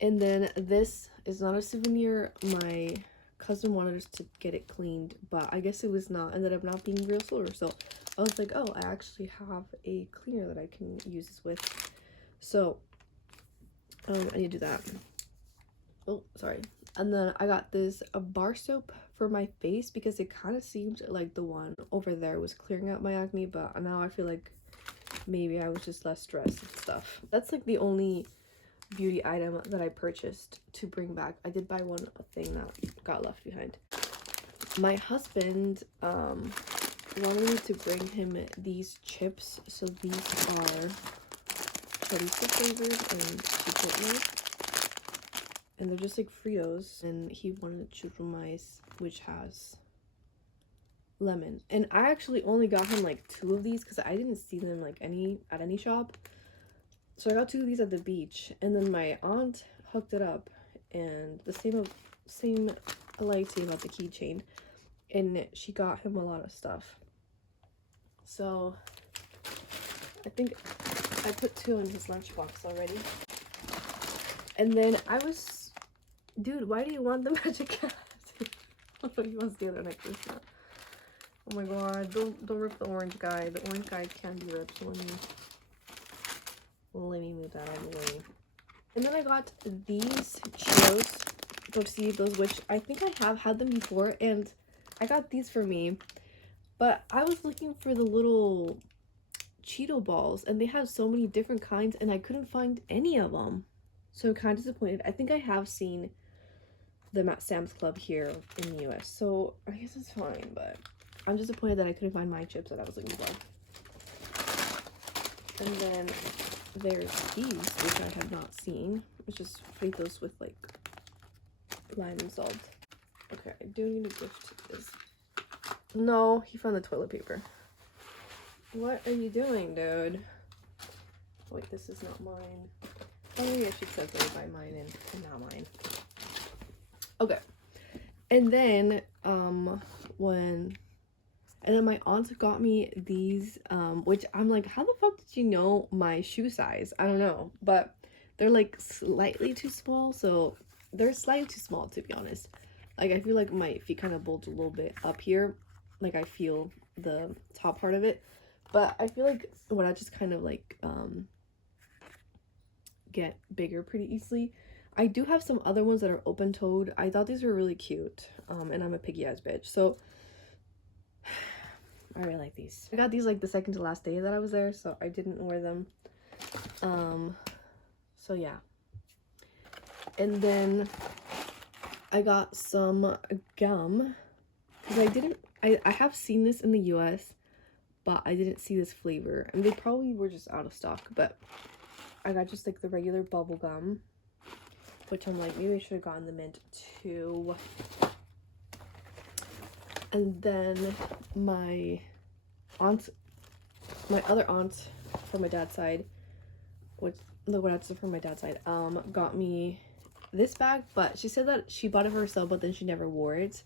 And then this is not a souvenir. My cousin wanted us to get it cleaned, but I guess it was not, ended up not being real silver. So I was like, oh, I actually have a cleaner that I can use this with. So I need to do that. Oh, sorry. And then I got this bar soap for my face because it kind of seemed like the one over there was clearing out my acne, but now I feel like maybe I was just less stressed and stuff. That's like the only beauty item that I purchased to bring back. I did buy one thing that got left behind. My husband wanted me to bring him these chips. So these are chorizo flavored and chipotle. And they're just like Fritos. And he wanted churrumais, which has lemon. And I actually only got him like 2 of these because I didn't see them like at any shop. So I got 2 of these at the beach. And then my aunt hooked it up. And the same lighting about the keychain. And she got him a lot of stuff. So I think I put 2 in his lunchbox already. And then I was, dude, why do you want the magic cat? Oh, he wants the other necklace now. Oh my god, don't rip the orange guy. The orange guy can be ripped. Let me move that out of the way. And then I got these Cheetos Torciditos, which I think I have had them before, and I got these for me. But I was looking for the little Cheeto balls, and they had so many different kinds, and I couldn't find any of them. So I'm kind of disappointed. I think I have seen them at Sam's Club here in the US, so I guess it's fine, but I'm disappointed that I couldn't find my chips that I was looking for. And then there's these, which I have not seen, which is Fritos with like lime and salt. Okay, I do need to gift this. No, he found the toilet paper. What are you doing, dude? Wait, this is not mine. Oh, maybe I should separate by mine and not mine. Okay. And then, and then my aunt got me these, which I'm like, how the fuck did you know my shoe size? I don't know, but they're like slightly too small, so they're slightly too small, to be honest. Like, I feel like my feet kind of bulge a little bit up here. Like, I feel the top part of it. But I feel like when I just kind of like, get bigger pretty easily. I do have some other ones that are open-toed. I thought these were really cute, and I'm a picky ass bitch, so I really like these. I got these like the second to last day that I was there, so I didn't wear them. So yeah. And then I got some gum because I have seen this in the US, but I didn't see this flavor, and they probably were just out of stock. But I got just like the regular bubble gum, which I'm like, maybe I should have gotten the mint too. And then my other aunt from my dad's side, got me this bag, but she said that she bought it for herself, but then she never wore it.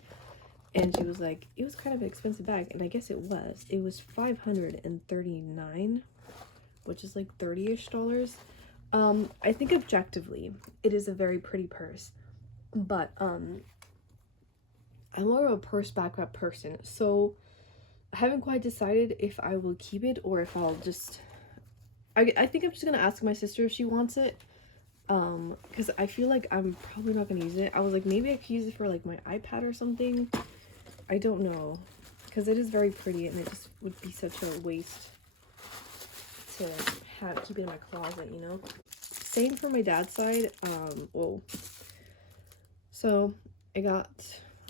And she was like, it was kind of an expensive bag, and I guess it was. It was $539, which is like $30-ish. I think objectively, it is a very pretty purse, but I'm more of a purse backpack person, so I haven't quite decided if I will keep it or if I'll just, I think I'm just gonna ask my sister if she wants it, because I feel like I'm probably not gonna use it. I was like, maybe I could use it for like my iPad or something. I don't know, because it is very pretty, and it just would be such a waste to keep it in my closet, you know. Same for my dad's side. So I got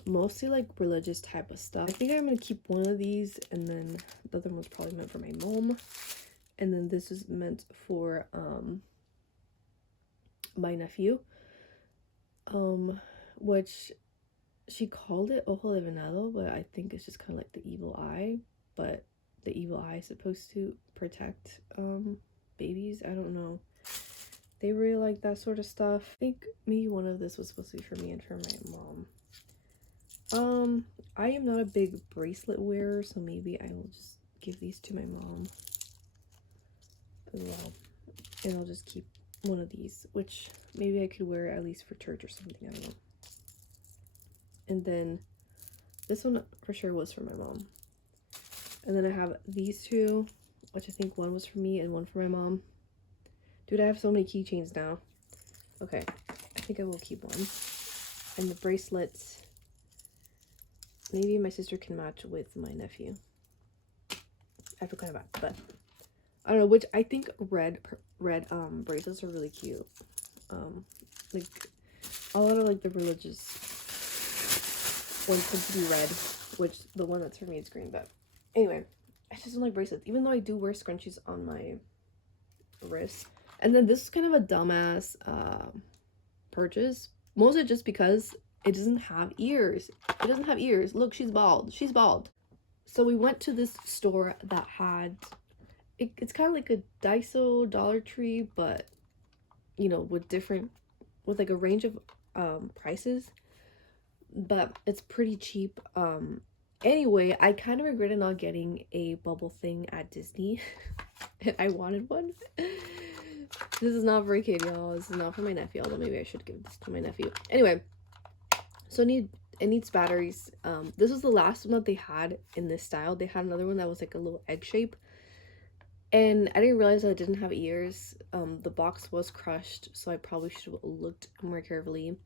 mostly like religious type of stuff. I think I'm gonna keep one of these, and then the other one's probably meant for my mom, and then this is meant for my nephew, which she called it ojo de venado, but I think it's just kind of like the evil eye, but the evil eye is supposed to protect babies. I don't know. They really like that sort of stuff. I think maybe one of this was supposed to be for me and for my mom. I am not a big bracelet wearer, so maybe I will just give these to my mom as well. And I'll just keep one of these, which maybe I could wear at least for church or something, I don't know. And then this one for sure was for my mom. And then I have these two, which I think one was for me and one for my mom. Dude, I have so many keychains now. Okay, I think I will keep one. And the bracelets, maybe my sister can match with my nephew. I feel kind of bad, but I don't know, which I think red bracelets are really cute. Like a lot of like the religious ones tend to be red, which the one that's for me is green. But anyway, I just don't like bracelets, even though I do wear scrunchies on my wrist. And then this is kind of a dumbass purchase, mostly just because it doesn't have ears. It doesn't have ears. Look, she's bald. She's bald. So we went to this store that had it's kind of like a Daiso Dollar Tree, but you know, with like a range of prices, but it's pretty cheap. Anyway, I kind of regretted not getting a bubble thing at Disney. And I wanted one. This is not for a kid, y'all. This is not for my nephew, although maybe I should give this to my nephew. Anyway, so it needs batteries. This was the last one that they had in this style. They had another one that was like a little egg shape, and I didn't realize that it didn't have ears. The box was crushed, so I probably should have looked more carefully.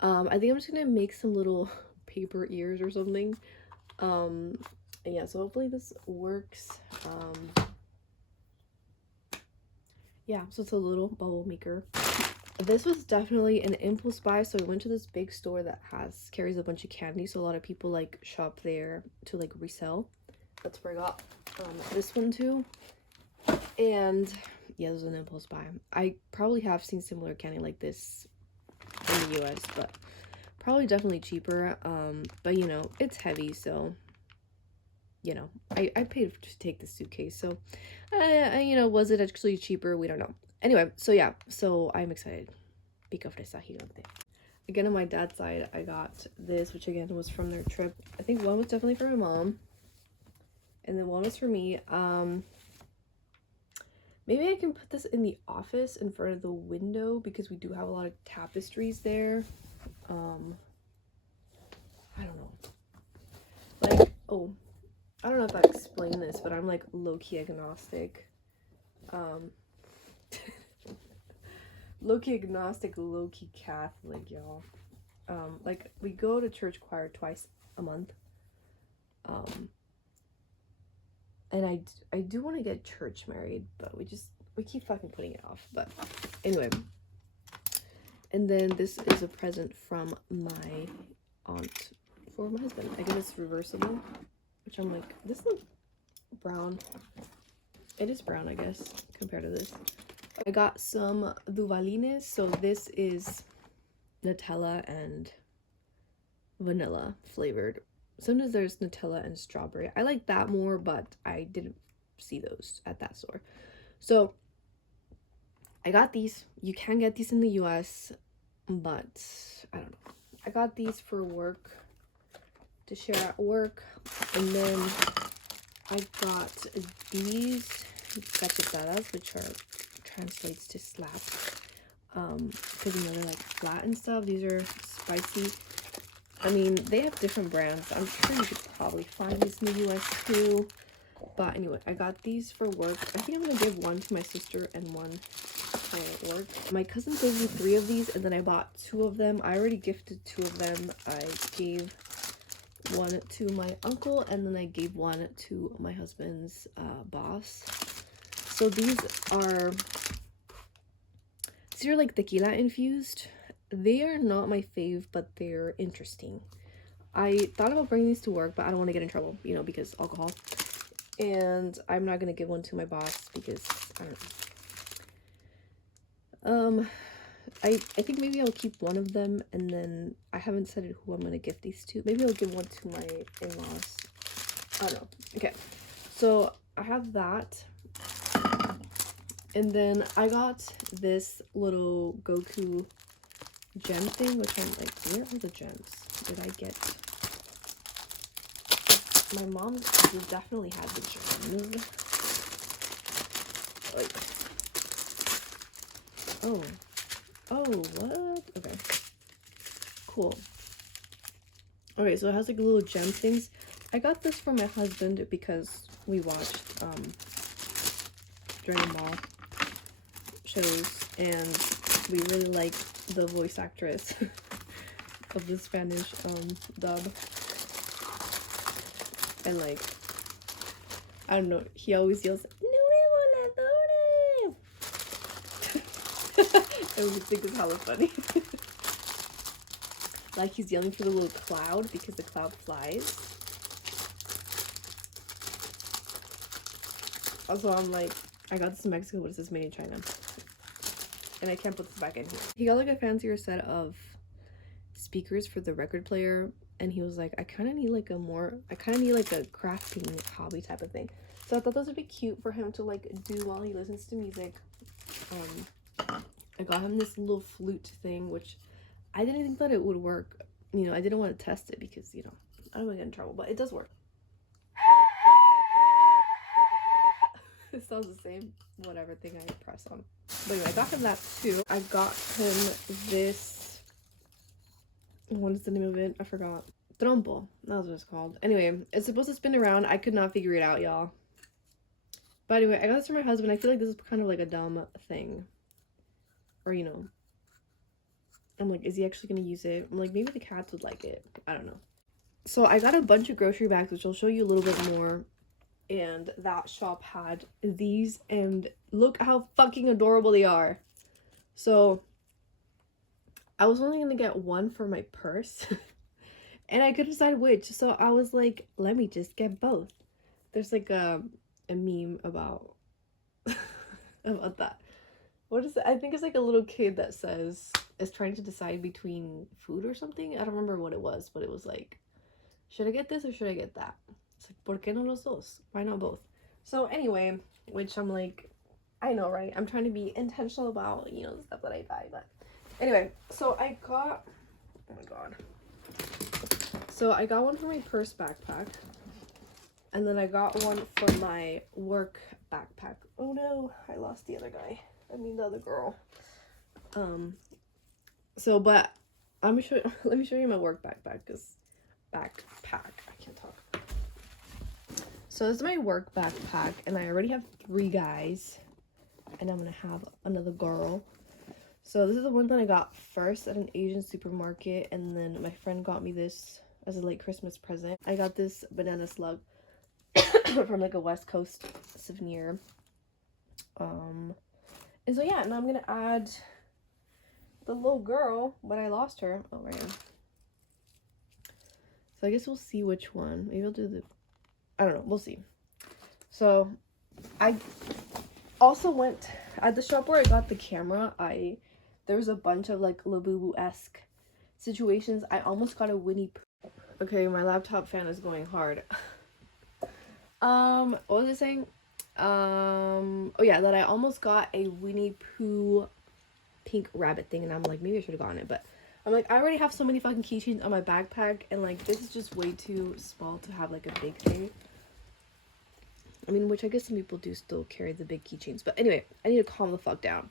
I think I'm just gonna make some little paper ears or something. And yeah, so hopefully this works. Yeah, so it's a little bubble maker. This was definitely an impulse buy. So we went to this big store that carries a bunch of candy, so a lot of people like shop there to like resell. That's where I got this one too. And yeah, this was an impulse buy. I probably have seen similar candy like this in the US, but probably definitely cheaper. But you know, it's heavy, so you know, I paid to take this suitcase, so you know, was it actually cheaper? We don't know. Anyway, so yeah, so I'm excited. Again, on my dad's side, I got this, which again was from their trip. I think one was definitely for my mom, and then one was for me. Maybe I can put this in the office in front of the window because we do have a lot of tapestries there. I don't know. Like, oh, I don't know if I explained this, but I'm like low-key agnostic. Low-key agnostic, low-key Catholic, y'all. Like, we go to church choir twice a month. And I do want to get church married, but we keep fucking putting it off. But anyway. And then this is a present from my aunt for my husband. I guess it's reversible, which I'm like, this looks brown. It is brown, I guess, compared to this. I got some duvalines. So this is Nutella and vanilla flavored. Sometimes there's Nutella and strawberry. I like that more, but I didn't see those at that store. So I got these. You can get these in the US, but I don't know. I got these for work, to share at work. And then I got these cachetadas, which translates to slap. Because you know they're like flat and stuff. These are spicy. I mean, they have different brands. I'm sure you could probably find these in the US too. But anyway, I got these for work. I think I'm gonna give one to my sister and one for work. My cousin gave me 3 of these, and then I bought 2 of them. I already gifted 2 of them. I gave one to my uncle, and then I gave one to my husband's boss. So these are like tequila infused. They are not my fave, but they're interesting. I thought about bringing these to work, but I don't want to get in trouble, you know, because alcohol. And I'm not going to give one to my boss because, I don't know. I think maybe I'll keep one of them, and then I haven't decided who I'm going to gift these to. Maybe I'll give one to my in-laws. I don't know. Okay, so I have that. And then I got this little Goku gem thing, which I'm like, where are the gems? Did I get? My mom definitely had the gems. Like, oh, what? Okay, cool. Okay, so it has like little gem things. I got this for my husband because we watched Dragon Ball shows, and we really like the voice actress of the Spanish dub. And like, I don't know, he always yells, "No voladores!" I always think it's hella funny. Like he's yelling for the little cloud because the cloud flies. Also, I'm like, I got this in Mexico, but it says made in China. And I can't put this back in here. He got like a fancier set of speakers for the record player, and he was like, I kind of need like a crafting hobby type of thing. So I thought those would be cute for him to like do while he listens to music. I got him this little flute thing, which I didn't think that it would work. You know, I didn't want to test it because, you know, I don't want to get in trouble, but it does work. It sounds the same whatever thing I press on. But anyway, I got him that too. I got him this, what is the name of it? I forgot. Trompo. That's what it's called. Anyway, it's supposed to spin around. I could not figure it out, y'all. But anyway, I got this for my husband. I feel like this is kind of like a dumb thing. Or, you know, I'm like, is he actually going to use it? I'm like, maybe the cats would like it. I don't know. So I got a bunch of grocery bags, which I'll show you a little bit more. And that shop had these, and look how fucking adorable they are. So I was only gonna get one for my purse and I couldn't decide which, so I was like, let me just get both. There's like a meme about about that. What is it? I think it's like a little kid that is trying to decide between food or something. I don't remember what it was, but it was like, should I get this or should I get that? It's like, ¿por qué no los dos? Why not both? So anyway, which I'm like, I know, right? I'm trying to be intentional about, you know, the stuff that I buy. But anyway, so I got, oh my god. So I got one for my purse backpack. And then I got one for my work backpack. Oh no, I lost the other guy. I mean the other girl. So, but let me show you my work backpack, because I can't talk. So this is my work backpack, and I already have 3 guys, and I'm gonna have another girl. So this is the one that I got first at an Asian supermarket, and then my friend got me this as a late Christmas present. I got this banana slug from like a West Coast souvenir. And so yeah, and I'm gonna add the little girl, but I lost her. Oh, right here. So I guess we'll see which one. Maybe I'll do the, I don't know, we'll see. So I also went at the shop where I got the camera. There was a bunch of like Labubu-esque situations. I almost got a Winnie Pooh. Okay, my laptop fan is going hard. What was I saying? Oh yeah, that I almost got a Winnie Pooh pink rabbit thing, and I'm like, maybe I should have gotten it, but I'm like, I already have so many fucking keychains on my backpack, and like, this is just way too small to have like a big thing. I mean, which I guess some people do still carry the big keychains, but anyway, I need to calm the fuck down.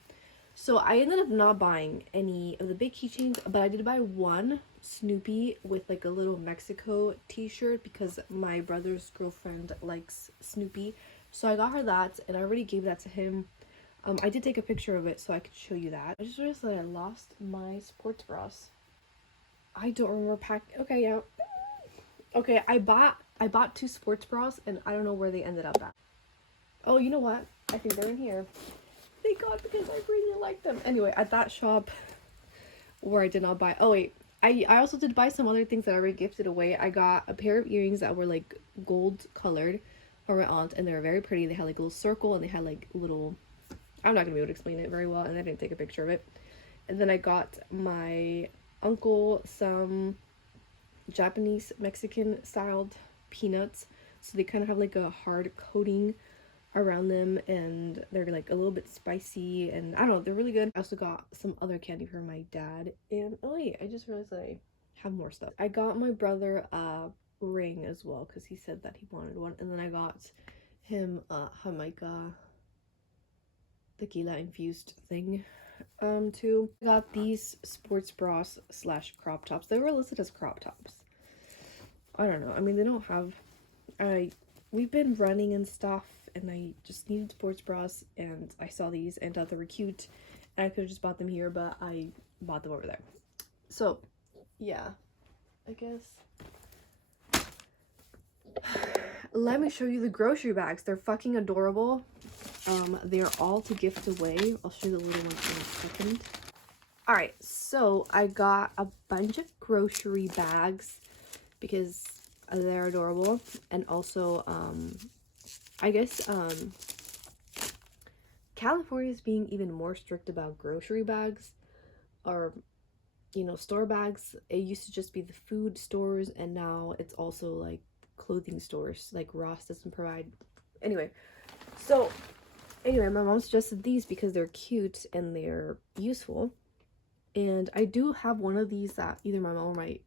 So I ended up not buying any of the big keychains, but I did buy one Snoopy with like a little Mexico t-shirt because my brother's girlfriend likes Snoopy. So I got her that, and I already gave that to him. I did take a picture of it so I could show you that. I just realized that I lost my sports bras. I don't remember packing. Okay, yeah. Okay, I bought 2 sports bras, and I don't know where they ended up at. Oh, you know what? I think they're in here. Thank God, because I really like them. Anyway, at that shop where I did not buy, oh wait, I also did buy some other things that I already gifted away. I got a pair of earrings that were like gold colored for my aunt, and they were very pretty. They had like a little circle, and they had like little, I'm not gonna be able to explain it very well, and I didn't take a picture of it. And then I got my uncle some Japanese Mexican styled peanuts, so they kind of have like a hard coating around them, and they're like a little bit spicy, and I don't know, they're really good. I also got some other candy for my dad, and oh wait, I just realized that I have more stuff. I got my brother a ring as well because he said that he wanted one, and then I got him a Jamaica tequila infused thing too. I got these sports bras slash crop tops. They were listed as crop tops. I don't know, I mean, they don't have, we've been running and stuff, and I just needed sports bras, and I saw these and thought they were cute, and I could have just bought them here, but I bought them over there. So yeah, I guess let me show you the grocery bags. They're fucking adorable. They're all to gift away. I'll show you the little ones in a second. All right, so I got a bunch of grocery bags because they're adorable, and also I guess California is being even more strict about grocery bags, or you know, store bags. It used to just be the food stores, and now it's also like clothing stores, like Ross doesn't provide. Anyway, so anyway, my mom suggested these because they're cute and they're useful, and I do have one of these that either my mom or my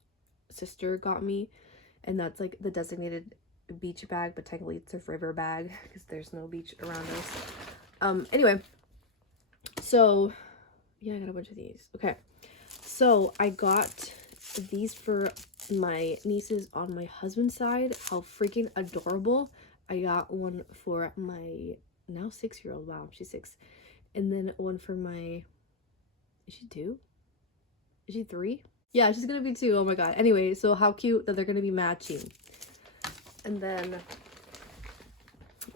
sister got me, and that's like the designated beach bag, but technically it's a river bag because there's no beach around us. Anyway, so yeah, I got a bunch of these. Okay, so I got these for my nieces on my husband's side. How freaking adorable. I got one for my now 6-year-old. Wow, she's 6. And then one for my, is she 2? Is she 3? Yeah, she's gonna be 2. Oh my god. Anyway, so how cute that they're gonna be matching. And then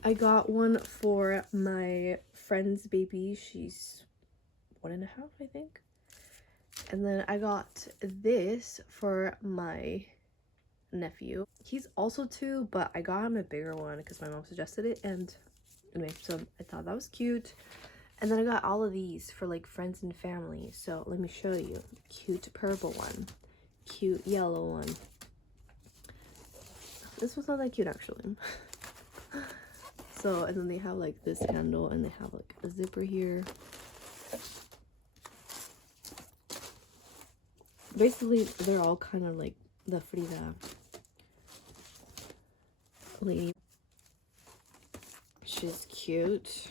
I got one for my friend's baby. She's 1.5, I think. And then I got this for my nephew. He's also 2, but I got him a bigger one because my mom suggested it. And anyway, so I thought that was cute. And then I got all of these for like friends and family. So let me show you. Cute purple one. Cute yellow one. This was not that cute actually. So, and then they have like this handle, and they have like a zipper here. Basically, they're all kind of like the Frida lady. She's cute.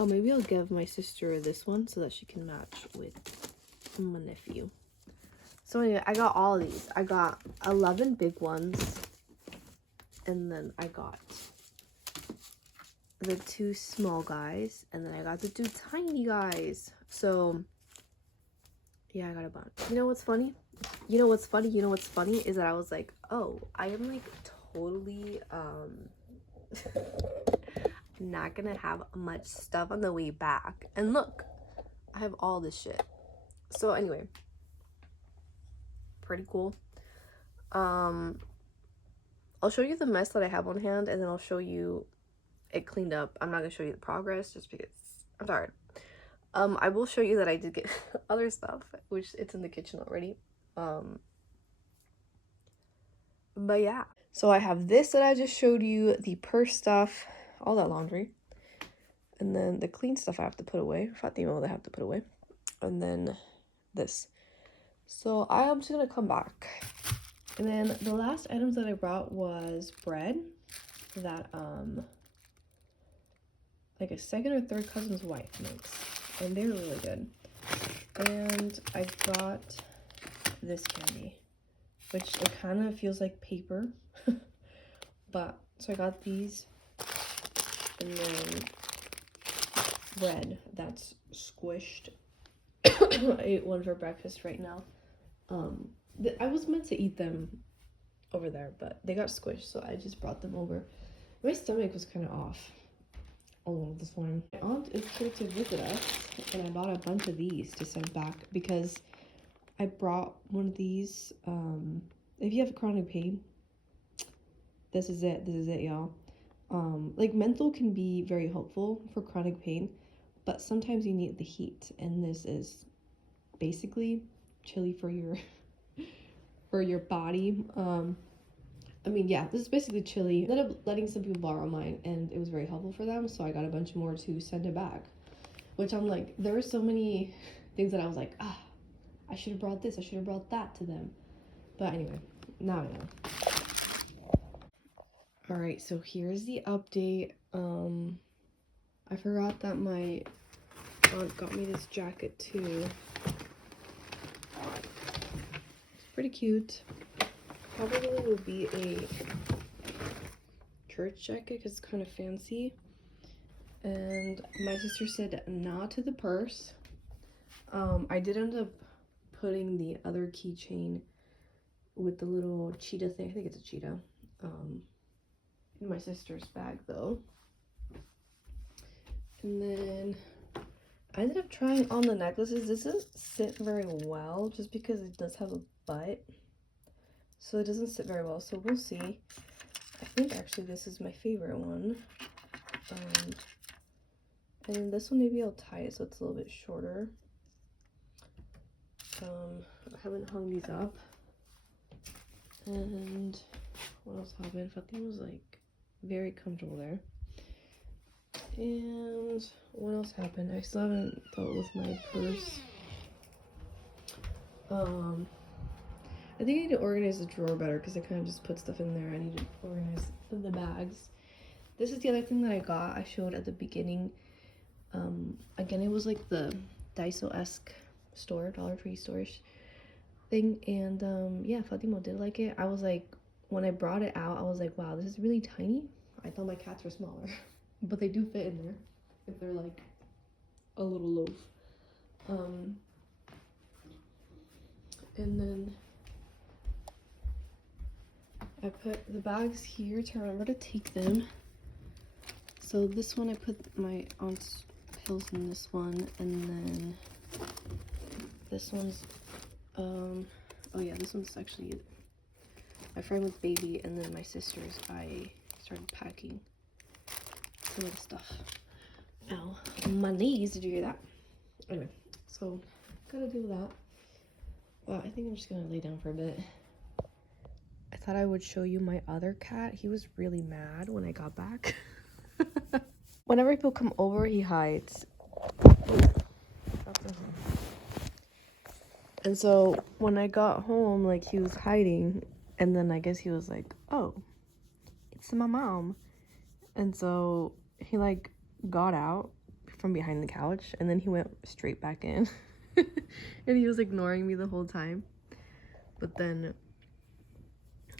Oh, maybe I'll give my sister this one so that she can match with my nephew. So anyway, I got all of these. I got 11 big ones, and then I got the 2 small guys, and then I got the 2 tiny guys. So yeah, I got a bunch. You know what's funny? You know what's funny? You know what's funny is that I was like, oh, I am like totally not gonna have much stuff on the way back. And look, I have all this shit. So anyway, pretty cool. I'll show you the mess that I have on hand, and then I'll show you it cleaned up. I'm not gonna show you the progress just because I'm tired. I will show you that I did get other stuff, which it's in the kitchen already. But yeah, so I have this that I just showed you, the purse stuff, all that laundry, and then the clean stuff I have to put away, Fatima that I have to put away, and then this. So I am just gonna come back, and then the last items that I brought was bread that like a second or third cousin's wife makes, and they're really good. And I got this candy, which it kind of feels like paper, but so I got these, and then bread that's squished. I ate one for breakfast right now. I was meant to eat them over there, but they got squished, so I just brought them over. My stomach was kind of off a little this morning. My aunt is here to visit us, and I bought a bunch of these to send back because I brought one of these. If you have chronic pain, this is it, y'all. Like menthol can be very helpful for chronic pain, but sometimes you need the heat, and this is basically chilly for your for your body. I mean, yeah, this is basically chili. I ended up letting some people borrow mine, and it was very helpful for them, so I got a bunch more to send it back. Which I'm like, there were so many things that I was like, I should have brought this, I should have brought that to them. But anyway, now I know. Alright, so here's the update. I forgot that my aunt got me this jacket too. It's pretty cute. Probably will be a church jacket because it's kind of fancy. And my sister said nah to the purse. I did end up putting the other keychain with the little cheetah thing, I think it's a cheetah, in my sister's bag though. And then I ended up trying on the necklaces. This doesn't sit very well just because it does have a butt. So it doesn't sit very well, so we'll see. I think actually this is my favorite one. And then this one maybe I'll tie it so it's a little bit shorter. I haven't hung these up. And what else happened? Fatima was like very comfortable there. And what else happened? I still haven't dealt with my purse. I think I need to organize the drawer better because I kind of just put stuff in there. I need to organize the bags. This is the other thing that I got. I showed at the beginning. Again, it was like the Daiso-esque store, Dollar Tree store-ish thing. And yeah, Fatima did like it. I was like, when I brought it out, I was like, wow, this is really tiny. I thought my cats were smaller. But they do fit in there if they're like a little loaf. And then I put the bags here to remember to take them. So this one I put my aunt's pills in this one, and then this one's oh yeah, this one's actually my friend with baby, and then my sister's I started packing some of the stuff. Ow, my knees, did you hear that? Anyway, so gotta do that. Well, I think I'm just gonna lay down for a bit. I thought I would show you my other cat. He was really mad when I got back. Whenever people come over, he hides. And so when I got home, like, he was hiding, and then I guess he was like, oh, it's my mom. And so he like got out from behind the couch, and then he went straight back in. And he was ignoring me the whole time. But then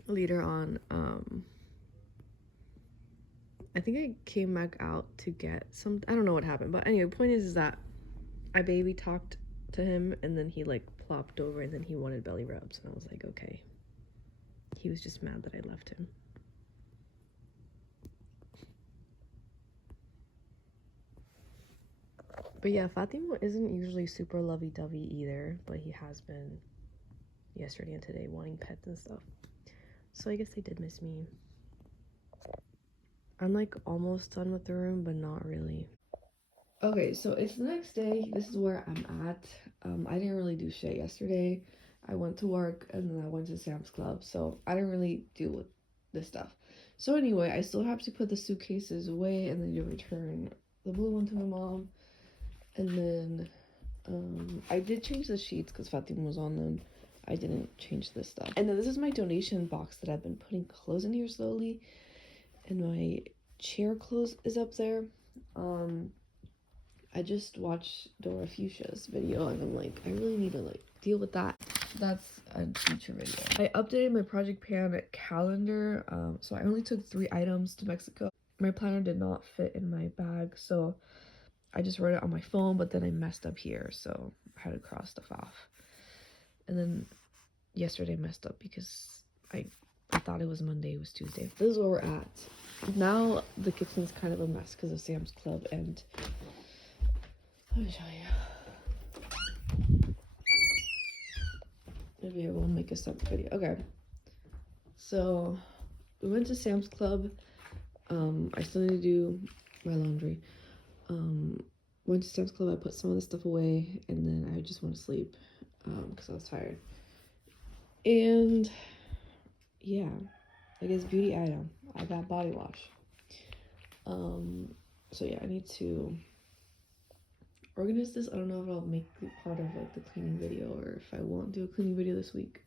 later on, I think I came back out to get some, I don't know what happened, but anyway, the point is that I baby talked to him, and then he like plopped over, and then he wanted belly rubs, and I was like, okay. He was just mad that I left him. But yeah, Fatima isn't usually super lovey-dovey either, but he has been yesterday and today wanting pets and stuff. So I guess they did miss me. I'm like almost done with the room, but not really. Okay, so it's the next day. This is where I'm at. I didn't really do shit yesterday. I went to work, and then I went to Sam's Club, so I didn't really deal with this stuff. So anyway, I still have to put the suitcases away, and then you return the blue one to my mom. And then I did change the sheets because Fatima was on them. I didn't change this stuff. And then this is my donation box that I've been putting clothes in here slowly. And my chair clothes is up there. I just watched Dora Fuchsia's video, and I'm like, I really need to like deal with that. That's a future video. I updated my Project Pan calendar. So I only took 3 items to Mexico. My planner did not fit in my bag, so I just wrote it on my phone, but then I messed up here, so I had to cross stuff off. And then yesterday I messed up because I thought it was Monday, it was Tuesday. This is where we're at. Now the kitchen's kind of a mess because of Sam's Club, and let me show you. Maybe I will make a separate video. Okay. So we went to Sam's Club. I still need to do my laundry. Went to Sam's Club, I put some of the stuff away, and then I just went to sleep because I was tired. And yeah, Like it's beauty item. I got body wash. So yeah, I need to organize this. I don't know if I'll make it part of like the cleaning video or if I won't do a cleaning video this week.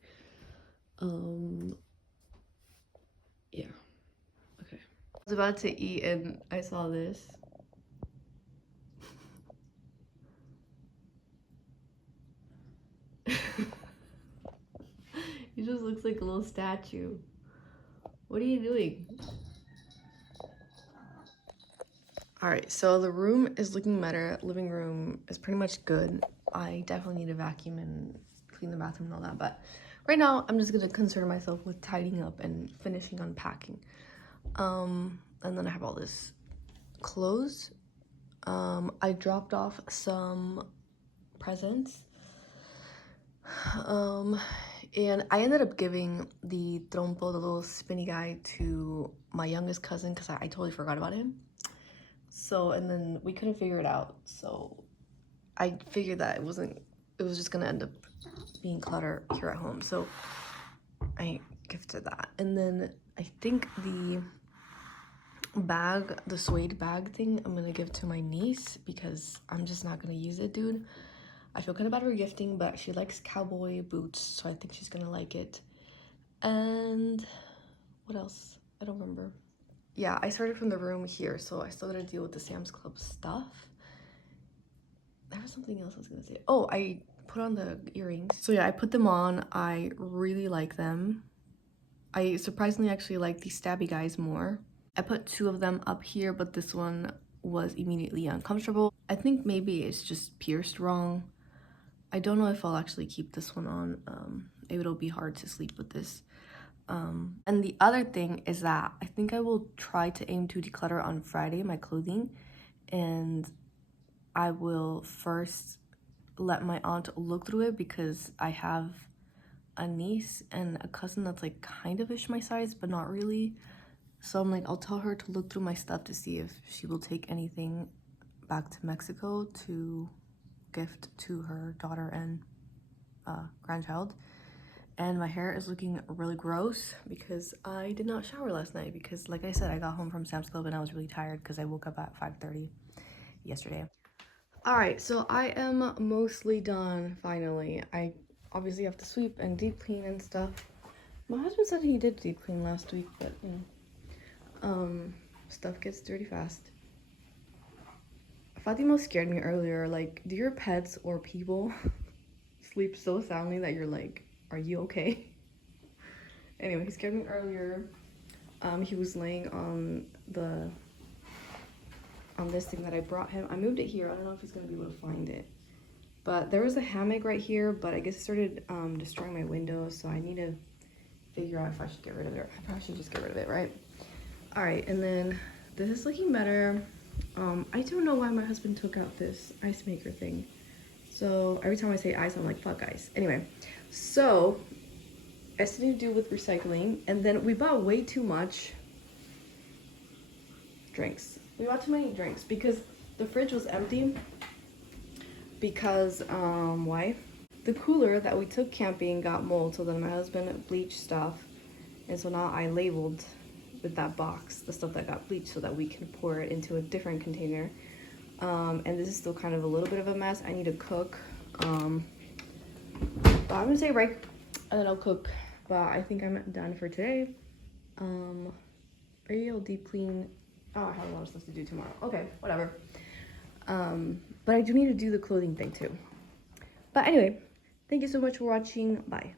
Yeah. Okay. I was about to eat and I saw this. He just looks like a little statue. What are you doing? Alright, so the room is looking better. Living room is pretty much good. I definitely need to vacuum and clean the bathroom and all that, but right now I'm just gonna concern myself with tidying up and finishing unpacking. And then I have all this clothes. I dropped off some presents. And I ended up giving the trompo, the little spinny guy, to my youngest cousin because I totally forgot about him. So, and then we couldn't figure it out. So I figured that it was just gonna end up being clutter here at home. So I gifted that. And then I think the bag, the suede bag thing, I'm gonna give to my niece because I'm just not gonna use it, dude. I feel kind of bad for gifting, but she likes cowboy boots, so I think she's gonna like it. And what else? I don't remember. Yeah, I started from the room here, so I still gotta deal with the Sam's Club stuff. There was something else I was gonna say. Oh, I put on the earrings. So yeah, I put them on. I really like them. I surprisingly actually like these stabby guys more. I put 2 of them up here, but this one was immediately uncomfortable. I think maybe it's just pierced wrong. I don't know if I'll actually keep this one on. Maybe it'll be hard to sleep with this. And the other thing is that I think I will try to aim to declutter on Friday my clothing, and I will first let my aunt look through it because I have a niece and a cousin that's like kind of ish my size but not really. So I'm like, I'll tell her to look through my stuff to see if she will take anything back to Mexico to gift to her daughter and grandchild. And my hair is looking really gross because I did not shower last night because, like I said, I got home from Sam's Club and I was really tired because I woke up at 5:30 yesterday. All right, so I am mostly done finally. I obviously have to sweep and deep clean and stuff. My husband said he did deep clean last week, but you know, stuff gets dirty fast. Fatima scared me earlier. Like, do your pets or people sleep so soundly that you're like, are you okay? Anyway, he scared me earlier. He was laying on this thing that I brought him. I moved it here. I don't know if he's gonna be able to find it. But there was a hammock right here, but I guess it started destroying my windows, so I need to figure out if I should get rid of it. I probably should just get rid of it, right? All right, and then this is looking better. I don't know why my husband took out this ice maker thing. So every time I say ice, I'm like, fuck ice. Anyway, so it's to do with recycling. And then we bought way too much drinks. We bought too many drinks because the fridge was empty. Because, why? The cooler that we took camping got mold. So then my husband bleached stuff. And so now I labeled with that box the stuff that got bleached so that we can pour it into a different container. And this is still kind of a little bit of a mess. I need to cook. But I'm gonna say right, and then I'll cook. But I think I'm done for today. Maybe I'll deep clean. Oh, I have a lot of stuff to do tomorrow. Okay, whatever. But I do need to do the clothing thing too. But anyway, thank you so much for watching. Bye.